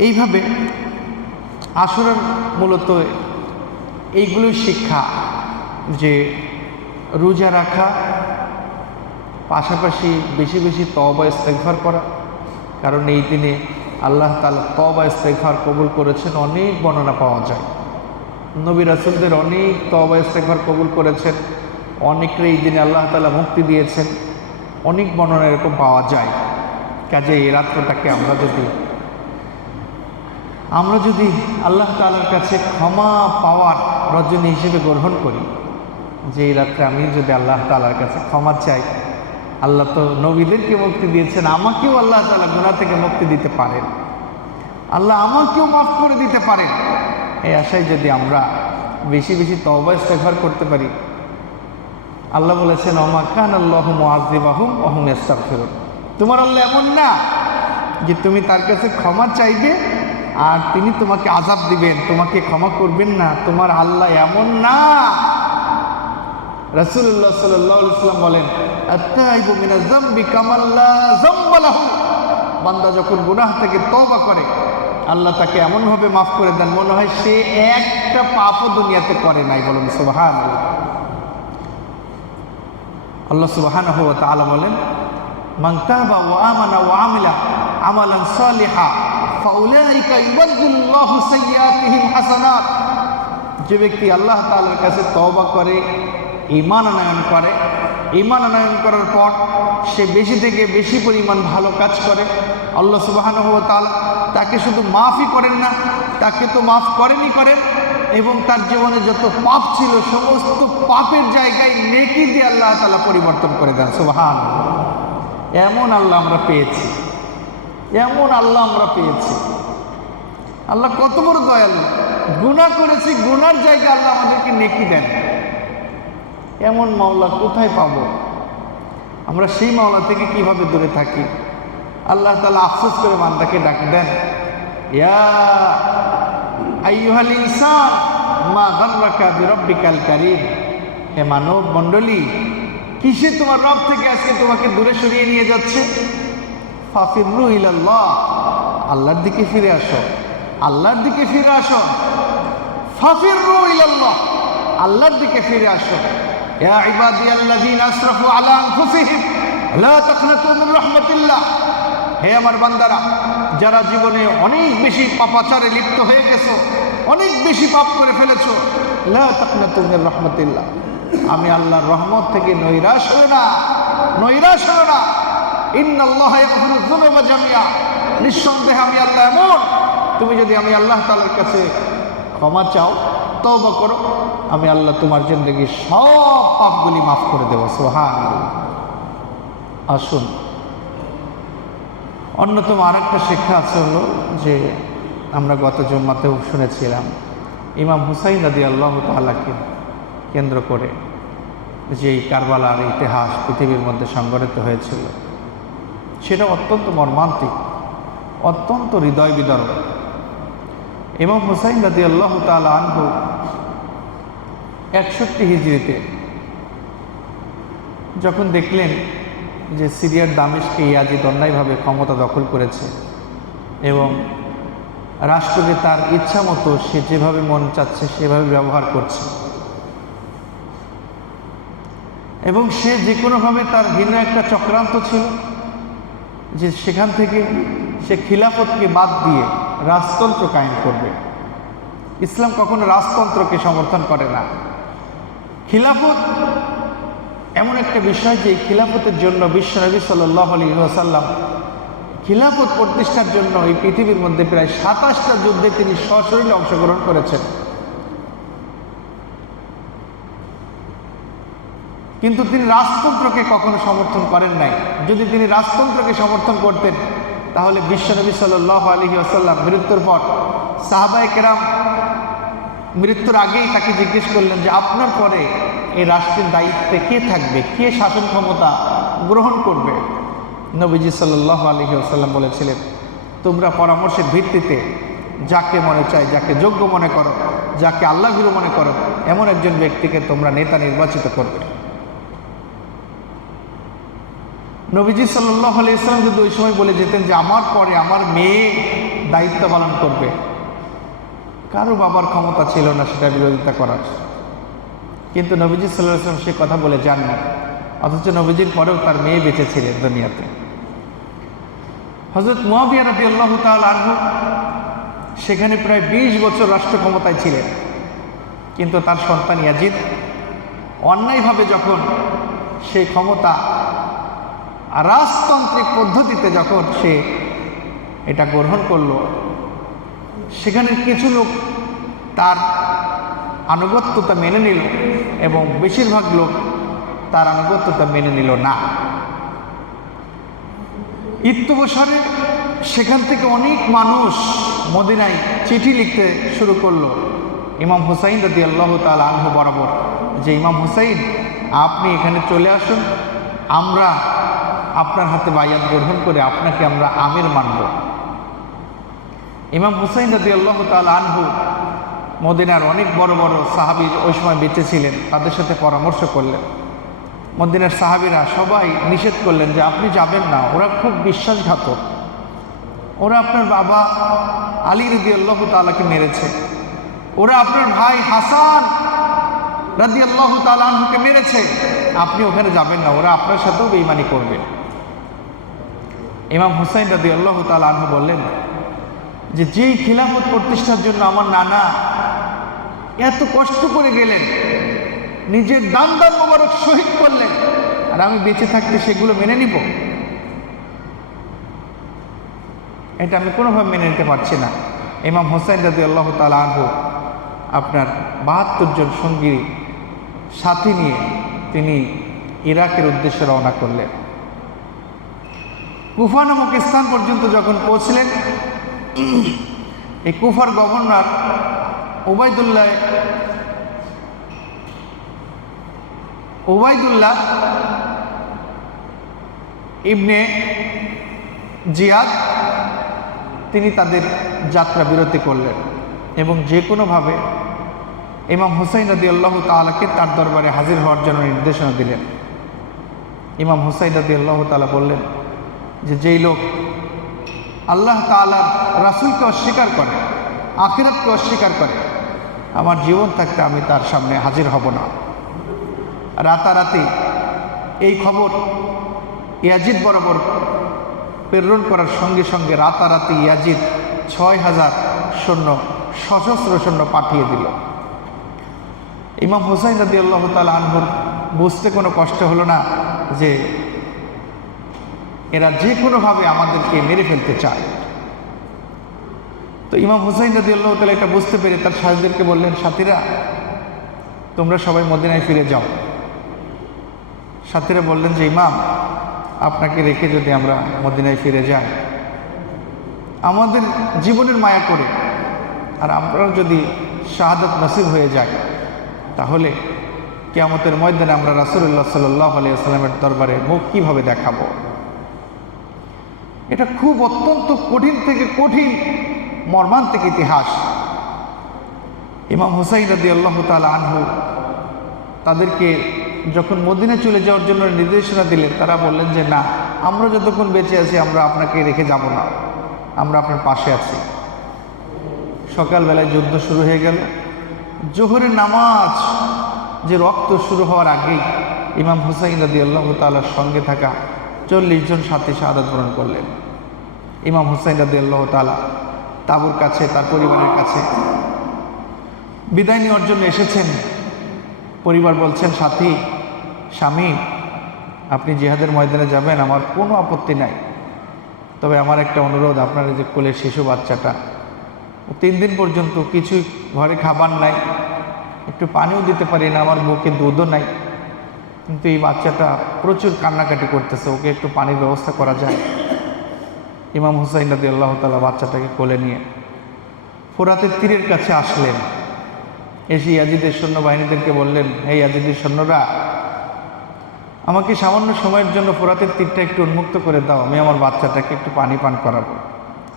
এইভাবে আশুরার মূলত এইগুলোই শিক্ষা, যে রোজা রাখা, পাশাপাশি বেশি বেশি তওবা ইস্তেগফার করা। কারণ এই দিনে আল্লাহ তাআলা তওবা ইস্তেগফার কবুল করেছেন, অনেক বর্ণনা পাওয়া যায়। নবী রাসূলদের অনেক তওবা ইস্তেগফার কবুল করেছেন, অনেকের এই দিনে আল্লাহ তাআলা মুক্তি দিয়েছেন, অনেক বর্ণনা এরকম পাওয়া যায়। কাজে এই রাত্রটাকে আমরা যদি আল্লাহ তাআলার কাছে ক্ষমা পাওয়ার রজনী হিসেবে গ্রহণ করি, যে এই রাত্রে আমি যদি আল্লাহ তাআলার কাছে ক্ষমা চাই, আল্লাহ তো নবীদেরকে মুক্তি দিয়েছেন, আমাকেও আল্লাহ তাআলা গুনাহ থেকে মুক্তি দিতে পারেন, আল্লাহ আমাকেও মাফ করে দিতে পারেন। এই আশায় যদি আমরা বেশি বেশি তওবা ইস্তেগফার করতে পারি, আল্লাহ বলেছেন ওমা কানাল্লাহু মুআযযিবাহুম ওয়া হুম ইস্তাগফিরুন। তোমার আল্লাহ এমন না যে তুমি তার কাছে ক্ষমা চাইবে আর তিনি তোমাকে আযাব দিবেন, তোমাকে ক্ষমা করবেন না। তোমার আল্লাহ এমন না। রাসূলুল্লাহ সাল্লাল্লাহু আলাইহি ওয়াসাল্লাম বলেন আত-তাইবু মিনাজ যামবি কামান লা যামবা লাহু। বান্দা যখন গুনাহ থেকে তওবা করে, আল্লাহ তাকে এমনভাবে মাফ করে দেন মনে হয় সে একটা পাপও দুনিয়াতে করে নাই। বলুন সুবহানাল্লাহ। আল্লাহ সুবহানাহু ওয়া তাআলা বলেন মান তাবা ওয়া আমানা ওয়া আমিলা আমালান সালিহা ফাউলাইকা ইউবাদদিলুল্লাহু সাইয়্যাতিহিম হাসানাত। যে ব্যক্তি আল্লাহ তাআলার কাছে তওবা করে, ঈমান আনয়ন করে, ঈমান আনয়ন করার পর সে বেশি থেকে বেশি পরিমাণ ভালো কাজ করে, আল্লাহ সুবহানাহু ওয়া তাআলা তাকে শুধু মাফই করেন না, তাকে তো মাফ করেন এবং তার জীবনে যত পাপ ছিল সমস্ত পাপের জায়গায় নেকি দিয়ে আল্লাহ তাআলা পরিবর্তন করে দেন। সুবহানাল্লাহ। এমন আল্লাহ আমরা পেয়েছি, এমন আল্লাহ আমরা পেয়েছি। আল্লাহ কত বড় দয়ালু। গুনাহ করেছি, গুনার জায়গায় আল্লাহ আমাদেরকে নেকি দেন। এমন মাওলা কোথায় পাবো? আমরা সেই মাওলা থেকে কিভাবে দূরে থাকি? আল্লাহ তাআলা আফসোস করে বান্দাকে ডাক দেন, ইয়া আইয়ুহাল ইনসান মা গাররাকা বিরাব্বিকাল কারীম। হে মানব মণ্ডলী, কিসে তোমার রব থেকে আজকে তোমাকে দূরে সরিয়ে নিয়ে যাচ্ছে? ফাফিরু ইলাল্লাহ। আল্লাহর দিকে ফিরে আসো, আল্লাহর দিকে ফিরে আসো। ফাফিরু ইলাল্লাহ, আল্লাহর দিকে ফিরে আসো। ইয়া ইবাদিয়াল্লাযীনা আসরাফু আলা আনফুসিহিম লা তাকনাতু মির রাহমাতিল্লাহ। হে আমার বান্দারা, যারা জীবনে অনেক বেশি পাপাচারে লিপ্ত হয়ে গেছো, অনেক বেশি পাপ করে ফেলেছো, লা তাকনাতু মির রাহমাতিল্লাহ, আমি আল্লাহর রহমত থেকে নৈরাশ হও না, নৈরাশ হও না। ইন্নাল্লাহা ইয়াগফিরুয যুনুবা জামিআ। নিঃসন্দেহে আমি আল্লাহ এমন, তুমি যদি আমি আল্লাহ তাআলার কাছে ক্ষমা চাও, তওবা করো, আমি আল্লাহ তোমার জিন্দেগির সব পাপগুলি মাফ করে দেব। সুবহানাল্লাহ। আসুন, অন্যতম আরেকটা শিক্ষা আছে হলো যে আমরা গত জুম্মাতেও শুনেছিলাম ইমাম হুসাইন রাদিয়াল্লাহু তাআলাকে কেন্দ্র করে যে কারবালার ইতিহাস পৃথিবীর মধ্যে সংঘটিত হয়েছিল, সেটা অত্যন্ত মর্মান্তিক, অত্যন্ত হৃদয় বিদারক। ইমাম হুসাইন রাদিয়াল্লাহু তাআলা আনহু 61 হিজরিতে যখন দেখলেন যে সিরিয়ার দামেস্কে ইয়াজিদ অন্যায়ভাবে ক্ষমতা দখল করেছে এবং রাষ্ট্রকে তার ইচ্ছা মতো সে যেভাবে মন চাচ্ছে সেভাবে ব্যবহার করছে এবং সে যে কোনোভাবে তার ভিন্ন একটা চক্রান্ত ছিল যে সেখান থেকে সে খিলাফতকে বাদ দিয়ে রাজতন্ত্র কায়েম করবে। ইসলাম কখনো রাজতন্ত্রকে সমর্থন করে না। খিলাফত এমন একটা বিষয় যে খিলাফতের জন্য বিশ্বনবী সাল্লাল্লাহু আলাইহি ওয়াসাল্লাম খিলাফত প্রতিষ্ঠার জন্য এই পৃথিবীর মধ্যে প্রায় 27টা যুদ্ধে তিনি সশরীরে অংশগ্রহণ করেছেন। কিন্তু তিনি রাজতন্ত্রকে কখনো সমর্থন করেন নাই। যদি তিনি রাজতন্ত্রকে সমর্থন করতেন তাহলে বিশ্বনবী সাল্লাল্লাহু আলাইহি ওয়াসাল্লাম মৃত্যুর পর সাহাবায়ে কেরাম মৃত্যুর আগেই তাকে জিজ্ঞেস করলেন যে আপনার পরে এই রাষ্ট্রের দায়িত্বে কে থাকবে, কে শাসন ক্ষমতা গ্রহণ করবে? নবীজি সাল্লাল্লাহু আলাইহি ওয়াসাল্লাম বলেছিলেন, তোমরা পরামর্শের ভিত্তিতে যাকে মনে চায়, যাকে যোগ্য মনে করো, যাকে আল্লাহভীরু মনে করো, এমন একজন ব্যক্তিকে তোমরা নেতা নির্বাচিত করবে। নবীজি সাল্লাল্লাহু আলাইহি ওয়াসাল্লাম যদি ওই সময় বলে যেতেন যে আমার পরে আমার মেয়ে দায়িত্ব পালন করবে। কারো বাবার ক্ষমতা ছিল না সেটা বিরোধিতা করার, কিন্তু নবীজি সাল্লাল্লাহু আলাইহি ওয়াসাল্লাম সে কথা বলে যাননি। অথচ নবীজির পরেও তার মেয়ে বেঁচে ছিলেন দুনিয়াতে। হযরত মুআবিয়া রাদিয়াল্লাহু তাআলা আনহু সেখানে প্রায় 20 বছর রাষ্ট্র ক্ষমতায় ছিলেন, কিন্তু তার সন্তান ইয়াজিদ অন্যায়ভাবে যখন সেই ক্ষমতা রাজতান্ত্রিক পদ্ধতিতে যখন সে এটা গ্রহণ করলো, সেখানে কিছু লোক তার আনুগত্যতা মেনে নিল এবং বেশিরভাগ লোক তার আনুগত্যতা মেনে নিল না। ইত্যবসরে সেখান থেকে অনেক মানুষ মদিনায় চিঠি লিখতে শুরু করলো ইমাম হুসাইন রাদিয়াল্লাহু তাআলা আনহু বরাবর, যে ইমাম হুসাইন আপনি এখানে চলে আসুন, আমরা আপনার হাতে বায়াত গ্রহণ করে আপনাকে আমরা আমির মানব। ইমাম হুসাইন রাদিয়াল্লাহু তাআলা আনহু মদিনার অনেক বড় বড় সাহাবী ওই সময় বেঁচে ছিলেন, তাদের সাথে পরামর্শ করলেন। মদিনার সাহাবীরা সবাই নিষেধ করলেন যে আপনি যাবেন না, ওরা খুব বিশ্বাসঘাতক, ওরা আপনার বাবা আলী রাদিয়াল্লাহু তাআলাকে মেরেছে, ওরা আপনার ভাই হাসান রাদিয়াল্লাহু তাআলা আনহুকে মেরেছে, আপনি ওখানে যাবেন না, ওরা আপনার সাথেও বেঈমানি করবে। ইমাম হুসাইন রাদিয়াল্লাহু তাআলা আনহু বললেন যে যেই খিলাফত প্রতিষ্ঠার জন্য আমার নানা এত কষ্ট করে গেলেন, নিজের দান মোবারক শহীদ করলেন, আর আমি বেঁচে থাকতে সেগুলো মেনে নিব? এটা আমি কোনোভাবে মেনে নিতে পারছি না। ইমাম হুসাইন রাদিয়াল্লাহু তাআলা আনহু আপনার 72 জন সঙ্গী সাথী নিয়ে তিনি ইরাকের উদ্দেশ্যে রওনা করলেন। কুফা নামক স্থান পর্যন্ত যখন পৌঁছলেন, এই কুফার গভর্নর ওবায়দুল্লাহ ইবনে জিয়াদ তিনি তাদের যাত্রা বিরতি করলেন এবং যে কোনোভাবে ইমাম হুসাইন রাদিয়াল্লাহু তাআলাকে তার দরবারে হাজির হওয়ার জন্য নির্দেশনা দিলেন। ইমাম হুসাইন রাদিয়াল্লাহু তাআলা বললেন যে যেই লোক আল্লাহ তাআলার রাসূলকে অস্বীকার করে, আখিরাতকে অস্বীকার করে, আমার জীবন থাকতে আমি তার সামনে হাজির হব না। রাতারাতি এই খবর ইয়াজিদ বরাবর প্রেরণ করার সঙ্গে সঙ্গে রাতারাতি ইয়াজিদ 6000 সৈন্য, সশস্ত্র সৈন্য পাঠিয়ে দিল। ইমাম হুসাইন রাদিয়াল্লাহু তাআলা আনহুর বুঝতে কোনো কষ্ট হলো না যে এরা যে কোনোভাবে আমাদেরকে মেরে ফেলতে চায়। তো ইমাম হুসাইন রাদিয়াল্লাহু তাআলা এটা বুঝতে পেরে তার সাথীদেরকে বললেন, সাথীরা তোমরা সবাই মদিনায় ফিরে যাও। সাথীরা বললেন যে ইমাম আপনাকে রেখে যদি আমরা মদিনায় ফিরে যাই, আমাদের জীবনের মায়া করে আর আমরাও যদি শাহাদাত নসিব হয়ে যায়, তাহলে কিয়ামতের ময়দানে আমরা রাসূলুল্লাহ সাল্লাল্লাহু আলাইহি ওয়াসাল্লামের দরবারে মুখ কীভাবে দেখাবো? এটা খুব অত্যন্ত কঠিন থেকে কঠিন মর্মান্তিক ইতিহাস। ইমাম হুসাইন রাদিয়াল্লাহু তাআলা আনহু তাদেরকে যখন মদিনা চলে যাওয়ার জন্য নির্দেশনা দিলেন, তারা বললেন যে না, আমরা যতক্ষণ বেঁচে আছি আমরা আপনাকে রেখে যাব না, আমরা আপনার পাশে আছি। সকালবেলায় যুদ্ধ শুরু হয়ে গেল। জোহরের নামাজ যে রক্ত শুরু হওয়ার আগেই ইমাম হুসাইন রাদিয়াল্লাহু তাআলার সঙ্গে থাকা 40 জন সাথী শাহাদাত বরণ করলেন। ইমাম হুসাইন রাদিয়াল্লাহু তাআলা তাঁবুর কাছে তার পরিবারের কাছে বিদায় নেওয়ার জন্য এসেছেন। পরিবার বলছেন, সাথী, স্বামী, আপনি জিহাদের ময়দানে যাবেন, আমার কোনো আপত্তি নাই, তবে আমার একটা অনুরোধ, আপনার যে কোলের শিশু বাচ্চাটা 3 দিন পর্যন্ত কিছুই ঘরে খাবার নাই, একটু পানিও দিতে পারি না, আমার বুকে দুধও নাই, কিন্তু এই বাচ্চাটা প্রচুর কান্নাকাটি করতেছে, ওকে একটু পানির ব্যবস্থা করা যায়? ইমাম হুসাইন রাদিয়াল্লাহু তাআলা বাচ্চাটাকে কোলে নিয়ে ফোরাতের তীরের কাছে আসলেন। এসে ইয়াজিদের সৈন্যবাহিনীদেরকে বললেন, হে ইয়াজিদের সৈন্যরা, আমাকে সামান্য সময়ের জন্য ফোরাতের তীরটা একটু উন্মুক্ত করে দাও, আমি আমার বাচ্চাটাকে একটু পানি পান করাবো।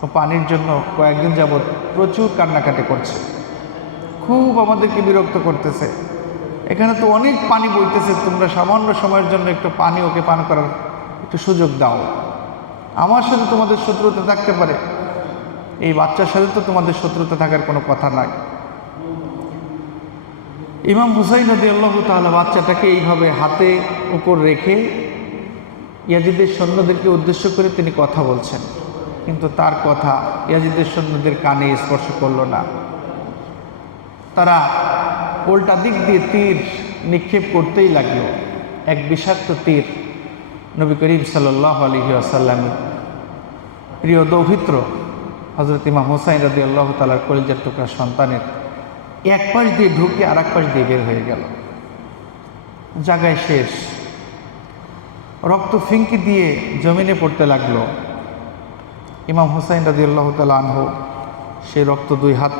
ও পানির জন্য কয়েকদিন যাবৎ প্রচুর কান্নাকাটি করছে, খুব আমাদেরকে বিরক্ত করতেছে, এখানে তো অনেক পানি বইতেছে, তোমরা সামান্য সময়ের জন্য একটু পানি ওকে পান করার একটু সুযোগ দাও, আমার সাথে তোমাদের শত্রুতা থাকতে পারে। এই বাচ্চার সাথে তো তোমাদের শত্রুতা থাকার কোনো কথা নাই। ইমাম হুসাইন রাদিয়াল্লাহু তাআলা বাচ্চাটাকে এইভাবে হাতে উপর রেখে ইয়াজিদের সৈন্যদেরকে উদ্দেশ্য করে তিনি কথা বলছেন, কিন্তু তার কথা ইয়াজিদের সৈন্যদের কানে স্পর্শ করলো না। তারা উল্টা দিক দিয়ে তীর নিক্ষেপ করতেই লাগলো। এক বিষাক্ত তীর নবী করিম সাল্লাল্লাহু আলাইহি ওয়াসাল্লামের প্রিয় দৌহিত্র হযরত ইমাম হুসাইন রাদিয়াল্লাহু তাআলার কলিজার টুকরা সন্তানের এক পাশ দিয়ে ঢুকে আর এক পাশ দিয়ে বের হয়ে গেল। জায়গায় শেষ, রক্ত ফিঙ্কি দিয়ে জমিনে পড়তে লাগলো। ইমাম হুসাইন রাদিয়াল্লাহু তাআলা আনহু সেই রক্ত দুই হাত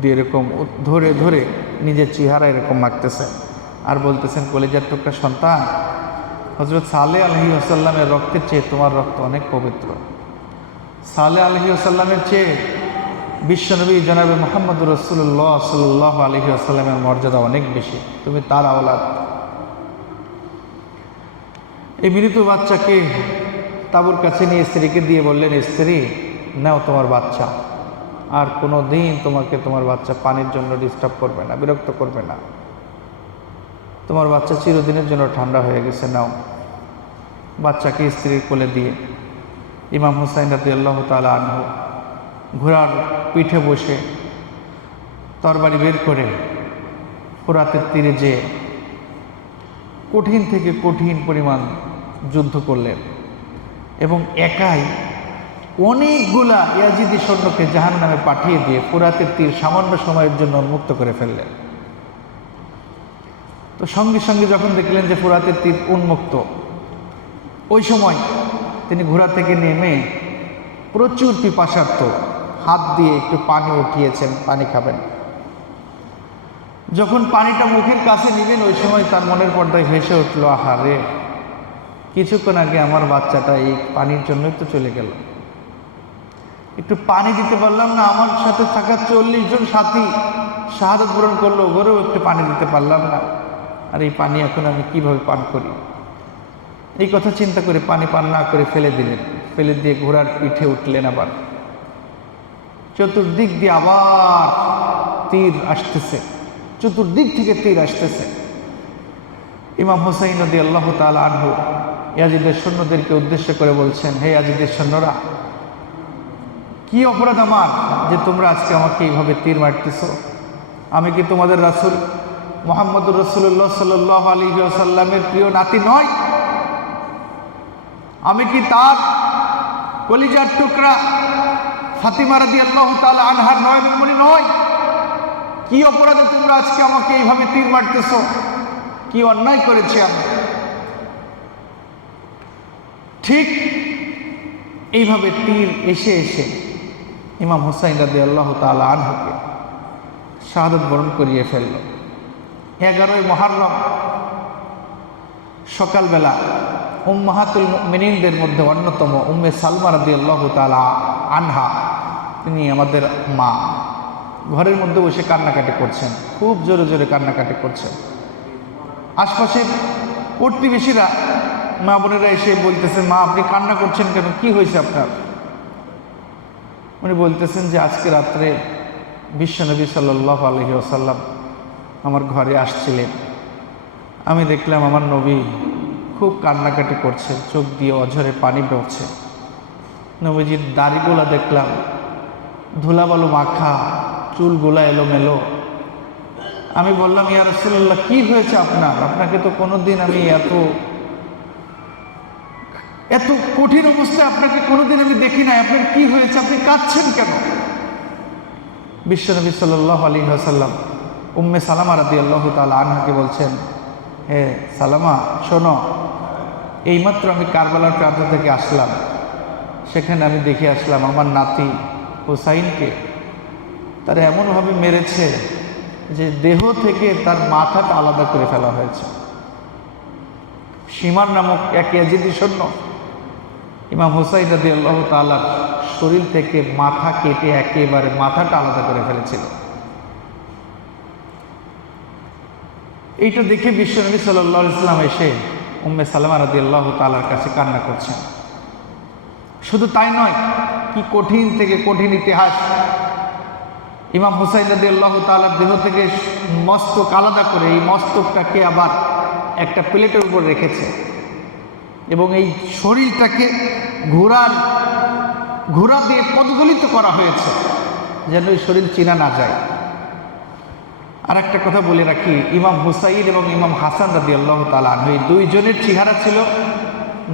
দিয়ে এরকম ধরে ধরে নিজের চেহারা এরকম মাখতেছেন আর বলতেছেন, কলিজার টুকরা সন্তান, হযরত সালেহ আলাইহিস সালামের রক্তের চেয়ে তোমার রক্ত অনেক পবিত্র। সালেহ আলাইহিস সালামের চেয়ে বিশ্বনবী জনাবে মুহাম্মদুর রাসূলুল্লাহ সাল্লাল্লাহু আলাইহি ওয়াসাল্লামের মর্যাদা অনেক বেশি, তুমি তার আওলাদ। এই মৃত বাচ্চাকে তাঁবুর কাছে নিয়ে স্ত্রীকে দিয়ে বললেন, স্ত্রী নাও তোমার বাচ্চা, আর কোনো দিন তোমাকে তোমার বাচ্চা পানির জন্য ডিস্টার্ব করবে না, বিরক্ত করবে না। তোমার বাচ্চা চিরদিনের জন্য ঠান্ডা হয়ে গেছে, নাও। বাচ্চাকে স্ত্রীর কোলে দিয়ে ইমাম হুসাইন রাদিয়াল্লাহু তাআলা আনহু ঘোড়ার পিঠে বসে তরবারি বের করে ফোরাতের তীরে যেয়ে কঠিন থেকে কঠিন পরিমাণ যুদ্ধ করলেন এবং একাই অনেকগুলা ইয়াজিদি সৈন্যকে জাহান্নামে পাঠিয়ে দিয়ে ফোরাতের তীর সামান্য সময়ের জন্য উন্মুক্ত করে ফেললেন। তো সঙ্গে সঙ্গে যখন দেখলেন যে ফোরাতের তীর উন্মুক্ত, ওই সময় তিনি ঘোড়া থেকে নেমে প্রচুর পিপাসার্থ হাত দিয়ে একটু পানি উঠিয়েছেন, পানি খাবেন। যখন পানিটা মুখের কাছে নিবেন, ওই সময় তার মনের পর্দায় ভেসে উঠল, আহারে, কিছুক্ষণ আগে আমার বাচ্চাটা এই পানির জন্যই তো চলে গেল, একটু পানি দিতে পারলাম না। আমার সাথে থাকা 40 জন সাথী শাহাদাত বরণ করলো, ওগরেও একটু পানি দিতে পারলাম না, আর এই পানি এখন আমি কিভাবে পান করি? এই কথা চিন্তা করে পানি পান না করে ফেলে দিলেন। ফেলে দিয়ে ঘোড়ার পিঠে উঠলেন। আবার চতুর্দিক দিয়ে আবার তীর আসতেছে, চতুর্দিক থেকে তীর আসতেছে। ইমাম হুসাইন রাদিয়াল্লাহু তাআলা আনহু ইয়াজিদের সৈন্যদেরকে উদ্দেশ্য করে বলছেন, হে ইয়াজিদের সৈন্যরা, কি অপরাধ আমার যে তোমরা আজকে আমাকে এইভাবে তীর মারতেছো? আমি কি তোমাদের রাসূল মুহাম্মদুর রাসূলুল্লাহ সাল্লাল্লাহু আলাইহি ওয়াসাল্লামের প্রিয় নাতি নয়? আমি কি তার কলিজার টুকরা ফাতিমা রাদিয়াল্লাহু তাআলা আনহার নয়নমণি নয়? কি অপরাধে তোমরা আজকে আমাকে এইভাবে তীর মারতেছো? কি অন্যায় করেছি আমি? ঠিক এইভাবে তীর এসে এসে ইমাম হুসাইন রাদিয়াল্লাহু তাআলা আনহুকে শাহাদাত বরণ করিয়ে ফেলল। 11ই মুহররম সকালবেলা উম্মাহাতুল মুমিনিনদের মধ্যে অন্যতম উম্মে সালমা রাদিয়াল্লাহু তাআলা আনহা, তিনি আমাদের মা, ঘরের মধ্যে বসে কান্নাকাটি করছেন, খুব জোরে জোরে কান্নাকাটি করছেন। আশপাশের প্রতিবেশীরা, মা বোনেরা এসে বলতেছেন, মা আপনি কান্না করছেন কেন, কি হয়েছে আপনার? উনি বলতেছেন যে আজকে রাত্রে বিশ্বনবী সাল্লাল্লাহু আলাইহি ওয়াসাল্লাম আমার ঘরে আসছিলেন, আমি দেখলাম আমার নবী খুব কান্নাকাটি করছে, চোখ দিয়ে অঝরে পানি পড়ছে। নবীজির দাড়িগুলা দেখলাম ধুলাবালু মাখা, চুলগুলা এলোমেলো। আমি বললাম, ইয়া রাসূলুল্লাহ, কি হয়েছে আপনার? আপনাকে তো কোনোদিন আমি এত কঠিন অবস্থায় আপনাকে কোনোদিন আমি দেখি নাই, আপনার কি হয়েছে? আপনি কাঁদছেন কেন? বিশ্বনবী সাল্লাল্লাহু আলাইহি ওয়াসাল্লাম উম্মে সালামা রাদিয়াল্লাহু তাআলা আনহাকে বলছেন, হে সালামা, শোনো, এইমাত্র আমি কারবালার প্রান্ত থেকে আসলাম, সেখানে আমি দেখে আসলাম আমার নাতি হুসাইনকে তারা এমনভাবে মেরেছে যে দেহ থেকে তার মাথাটা আলাদা করে ফেলা হয়েছে। শিমার নামক এক ইয়াজিদি সৈন্য ইমাম হুসাইন রাদিয়াল্লাহু তাআলা শরীর থেকে মাথা কেটে একেবারে মাথাটা আলাদা করে ফেলেছিল। এইটা দেখে বিশ্বনবী সাল্লাল্লাহু আলাইহি ওয়াসাল্লাম এসে উম্মে সালামা রাদিয়াল্লাহু তাআলার কাছে কান্না করছেন। শুধু তাই নয়, কি কঠিন থেকে কঠিন ইতিহাস। ইমাম হুসাইন রাদিয়াল্লাহু তাআলার দেহ থেকে মস্তক আলাদা করে এই মস্তকটাকে আবার একটা প্লেটের উপর রেখেছে এবং এই শরীরটাকে ঘোড়া দিয়ে পদদলিত করা হয়েছে যেন এই শরীর চেনা না যায়। আর একটা কথা বলে রাখি, ইমাম হুসাইন এবং ইমাম হাসান রাদিয়াল্লাহু তাআলা আনহু এই দুইজনের চেহারা ছিল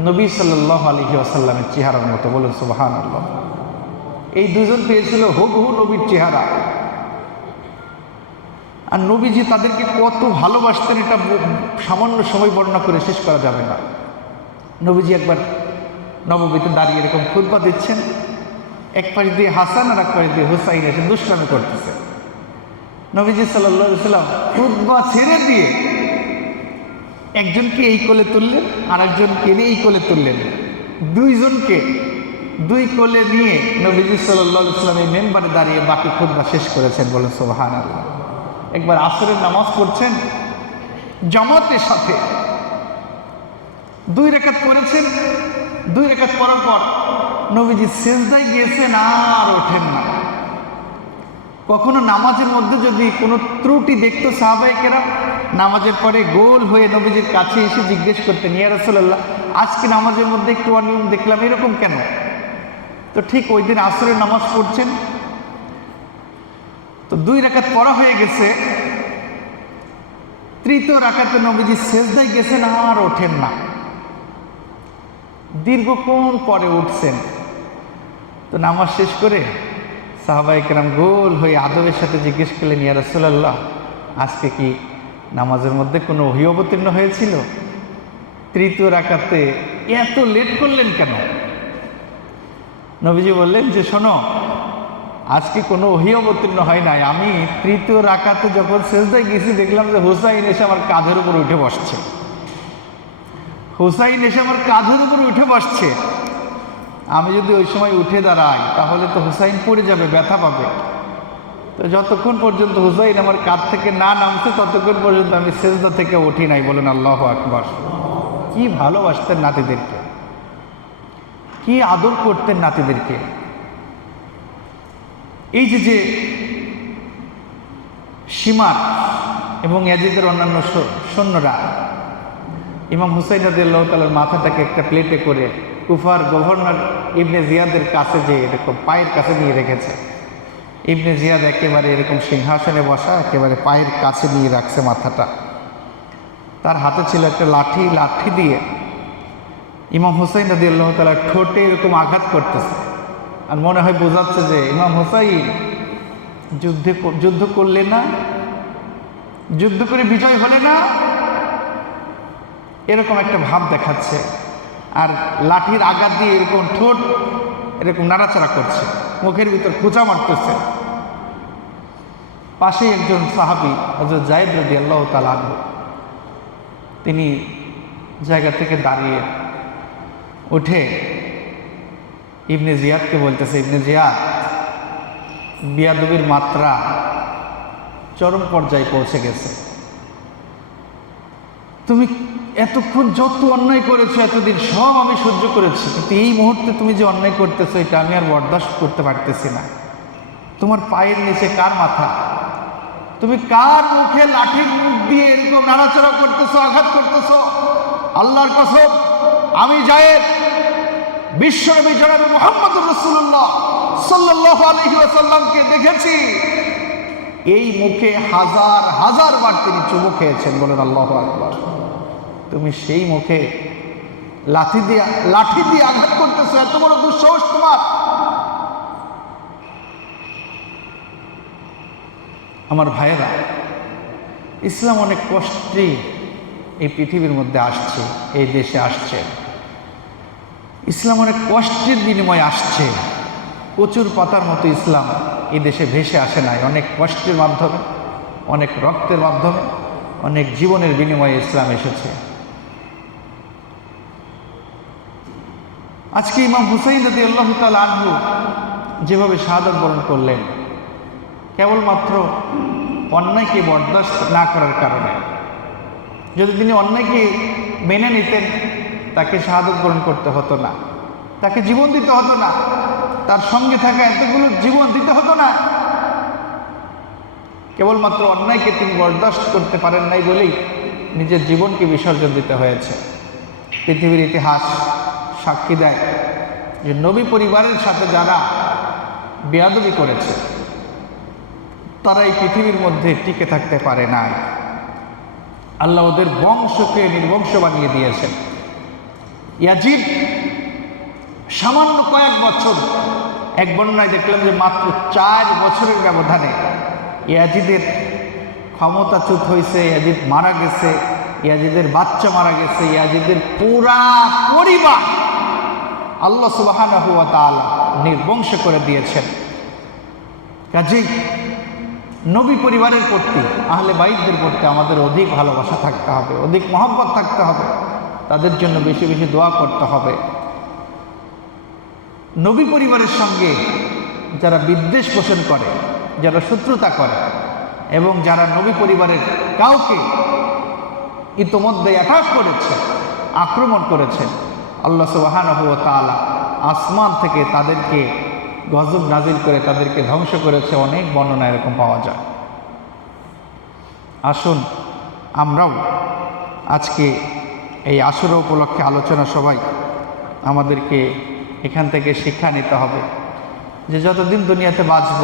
নবী সাল্লাল্লাহু আলাইহি ওয়াসাল্লামের চেহারার মতো। বলুন সুবহানাল্লাহ। এই দুজন পেয়েছিল হুবহু নবীর চেহারা। আর নবীজি তাদেরকে কত ভালোবাসতেন এটা সামান্য সময় বর্ণনা করে শেষ করা যাবে না। নবীজি একবার নববীতে দাঁড়িয়ে এরকম খুতবা দিচ্ছেন, এক পাশ দিয়ে হাসান আর এক পাশ দিয়ে হুসাইন এসে দুষ্টামি করতেছে। নবীজি সাল্লাল্লাহু আলাইহি ওয়াসাল্লাম খুতবা ছেড়ে দিয়ে একজনকে এই কোলে তুললেন আর একজনকে এই কোলে তুললেন, দুইজনকে দুই কোলে নিয়ে নবীজি সাল্লাল্লাহু আলাইহি ওয়াসাল্লাম এই মেম্বারে দাঁড়িয়ে বাকি খুতবা শেষ করেছেন। বলেন সুবহানাল্লাহ। একবার আসরের নামাজ পড়ছেন জামাতের সাথে, 2 রাকাত পড়েছেন। 2 রাকাত পড়ার পর নবীজি সিজদায় গিয়েছেন আর ওঠেন না। কখনো নামাজের মধ্যে যদি কোনো ত্রুটি দেখতো সাহাবায়ে কেরাম, নামাজের পরে গোল হয়ে নবীজির কাছে এসে জিজ্ঞেস করতেন, ইয়া রাসূলুল্লাহ, আজকে নামাজের মধ্যে একটু অনিয়ম দেখলাম, এরকম কেন? তো ঠিক ওই দিন আসরের নামাজ পড়ছেন, তো 2 রাকাত পড়া হয়ে গেছে, 3য় রাকাতে নবীজি সিজদায় গেছেন আর ওঠেন না। দীর্ঘক্ষণ পরে উঠছেন। তো নামাজ শেষ করে সাহাবায়ে কেরাম গোল হয়ে আদবের সাথে জিজ্ঞেস করলেন, ইয়া রাসূলুল্লাহ, আজকে কি নামাজের মধ্যে কোনো ওহী অবতীর্ণ হয়েছিল? 3য় রাকাতে এত লেট করলেন কেন? নবীজি বললেন যে, শোনো, আজকে কোনো ওহী অবতীর্ণ হয় নাই। আমি 3য় রাকাতে যখন সিজদায় গেছি দেখলাম যে হুসাইন এসে আমার কাঁধের উপর উঠে বসছে। হুসাইন এসে আমার কাঁধের উপর উঠে বসছে। আমি যদি ওই সময় উঠে দাঁড়াই তাহলে তো হুসাইন পড়ে যাবে, ব্যথা পাবে। তো যতক্ষণ পর্যন্ত হুসাইন আমার কাঁধ থেকে না নামছে ততক্ষণ পর্যন্ত আমি সিজদা থেকে উঠি নাই। বলেন আল্লাহু আকবার। কি ভালোবাসতেন নাতিদেরকে, কি আদর করতেন নাতিদেরকে। এই যে সীমার এবং ইয়াজিদের অন্যান্য সৈন্যরা ইমাম হুসাইন রাদিয়াল্লাহু তাআলার মাথাটাকে একটা প্লেটে করে কুফার গভর্নর ইবনে জিয়াদের কাছে যে এরকম পায়ের কাছে নিয়ে রেখেছে। ইবনে জিয়াদ একেবারে এরকম সিংহাসনে বসা, একেবারে পায়ের কাছে নিয়ে রাখছে মাথাটা। তার হাতে ছিল একটা লাঠি দিয়ে ইমাম হুসাইন রাদিয়াল্লাহু তাআলার ঠোঁটে এরকম আঘাত করতেছে। আর মনে হয় বোঝাচ্ছে যে ইমাম হুসাইন যুদ্ধ করলে না, যুদ্ধ করে বিজয় হলে না, এরকম একটা ভাব দেখাচ্ছে। আর লাঠির আঘাত দিয়ে এরকম ঠোঁট এরকম নাড়াচাড়া করছে, মুখের ভিতর খোঁচা মারতেছে। পাশে একজন সাহাবী হযরত যায়েদ রাদিয়াল্লাহু তাআলা আনহু, তিনি জায়গা থেকে দাঁড়িয়ে উঠে ইবনে জিয়াদকে বলতেছে, ইবনে জিয়াদ, বিয়াদবির মাত্রা চরম পর্যায়ে পৌঁছে গেছে। তুমি এতক্ষণ যত অন্যায় করেছো এতদিন সব আমি সহ্য করেছি, কিন্তু এই মুহূর্তে তুমি যে অন্যায় করতেছো এটা আমি আর বরদাস্ত করতে পারতেছি না। তোমার পায়ের নিচে কার মাথা? তুমি কার মুখে লাঠির মুখ দিয়ে এরকম নাড়াচাড়া করতেছো, আঘাত করতেছো? আল্লাহর কসম, আমি যায়েদ বিশ্বনবী জনাবে মুহাম্মদুর রাসূলুল্লাহ সাল্লাল্লাহু আলাইহি ওয়াসাল্লামকে দেখেছি, এই মুখে হাজার হাজার বার তিনি চুমু খেয়েছেন। বলেন আল্লাহু আকবার। তুমি সেই মুখে লাঠি দিয়ে আঘাত করতেছো, এত বড় দুঃসাহস তোমার! আমার ভাইয়েরা, ইসলাম অনেক কষ্টে এই পৃথিবীর মধ্যে আসছে, এই দেশে আসছে। ইসলাম অনেক কষ্টের বিনিময়ে আসছে। প্রচুর পাতার মতো ইসলাম এই দেশে ভেসে আসে নাই। অনেক কষ্টের মাধ্যমে, অনেক রক্তের মাধ্যমে, অনেক জীবনের বিনিময়ে ইসলাম এসেছে। আজকে ইমাম হুসাইন রাদিয়াল্লাহু তাআলা আনহু যেভাবে শাহাদাত বরণ করলেন, কেবলমাত্র অন্যায়কে বরদাস্ত না করার কারণে। যদি তিনি অন্যায়কে মেনে নিতেন তাকে শাহাদাত বরণ করতে হতো না। তাকে জীবন দিতে হতো না, তার সঙ্গে থাকা এতগুলো জীবন দিতে হতো না। কেবলমাত্র অন্যায়কে তিনি বরদাস্ত করতে পারেন নাই বলেই নিজের জীবনকে বিসর্জন দিতে হয়েছে। পৃথিবীর ইতিহাস সাক্ষী দেয় যে নবী পরিবারের সাথে যারা বেয়াদবি করেছে তারা এই পৃথিবীর মধ্যে টিকে থাকতে পারে নাই। আল্লাহ ওদের বংশকে নির্বংশ বানিয়ে দিয়েছেন। ইয়াজিদ সামান্য কয়েক বছর, এক বন্যায় দেখলাম যে মাত্র 4 বছরের ব্যবধানে ইয়াজিদের ক্ষমতাচ্যুত হয়েছে, ইয়াজিদ মারা গেছে, ইয়াজিদের বাচ্চা মারা গেছে, ইয়াজিদের পুরা পরিবার আল্লাহ সুবহানাহু ওয়া তাআলা নির্বংশ করে দিয়েছেন। কাজেই নবী পরিবারের প্রতি, আহলে বাইতদের প্রতি আমাদের অধিক ভালোবাসা থাকতে হবে, অধিক মহব্বত থাকতে হবে, তাদের জন্য বেশি বেশি দোয়া করতে হবে। নবী পরিবারের সঙ্গে যারা বিদ্বেষ পোষণ করে, যারা শত্রুতা করে এবং যারা নবী পরিবারের কাউকে ইতোমধ্যে অ্যাটাক করেছে, আক্রমণ করেছে, আল্লাহ সুবহানাহু ওয়া তাআলা আসমান থেকে তাদেরকে গজব নাজিল করে তাদেরকে ধ্বংস করেছে। অনেক বর্ণনা এরকম পাওয়া যায়। আসুন আমরাও আজকে এই আশুরা উপলক্ষে আলোচনা সবাই আমাদেরকে এখান থেকে শিক্ষা নিতে হবে যে যতদিন দুনিয়াতে বাঁচব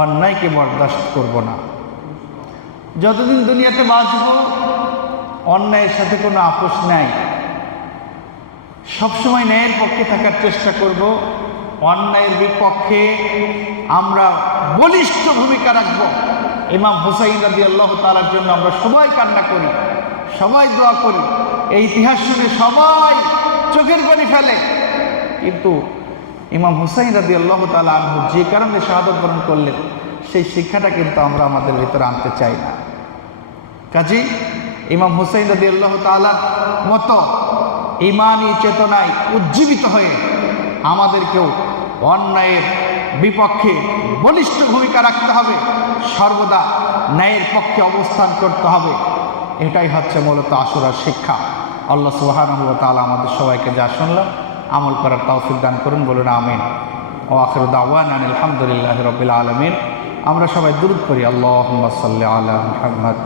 অন্যায়কে বরদাস্ত করব না। যতদিন দুনিয়াতে বাঁচব অন্যায়ের সাথে কোনো আপোষ নাই। সবসময় ন্যায়ের পক্ষে থাকার চেষ্টা করব, অন্যায়ের বিপক্ষে আমরা বলিষ্ঠ ভূমিকা রাখব। ইমাম হুসাইন রাদিয়াল্লাহু তাআলার জন্য আমরা সবাই কান্না করি, সবাই দোয়া করি। এই ইতিহাস শুনে সবাই চোখের পানি ফেলে, কিন্তু ইমাম হুসাইন রাদিয়াল্লাহু তাআলা আনহু যে কারণে শাহাদাত বরণ করলেন সেই শিক্ষাটা কিন্তু আমরা আমাদের ভিতরে আনতে চাই না। কাজেই ইমাম হুসাইন রাদিয়াল্লাহু তাআলার মতো ঈমানী চেতনায় উজ্জীবিত হয়ে আমাদেরকেও অন্যায়ের বিপক্ষে বলিষ্ঠ ভূমিকা রাখতে হবে, সর্বদা ন্যায়ের পক্ষে অবস্থান করতে হবে। এটাই হচ্ছে মূলত আশুরার শিক্ষা। আল্লাহ সুবহানাহু ওয়া তাআলা আমাদের সবাইকে যা শুনলাম আমল করার তৌফিক দান করুন, বলুন আমিন। ওয়া আখিরু দাওয়ানা আলহামদুলিল্লাহি রাব্বিল আলামিন। আমরা সবাই দুরূদ পড়ি, আল্লাহুম্মা সাল্লি আলা মুহাম্মদ।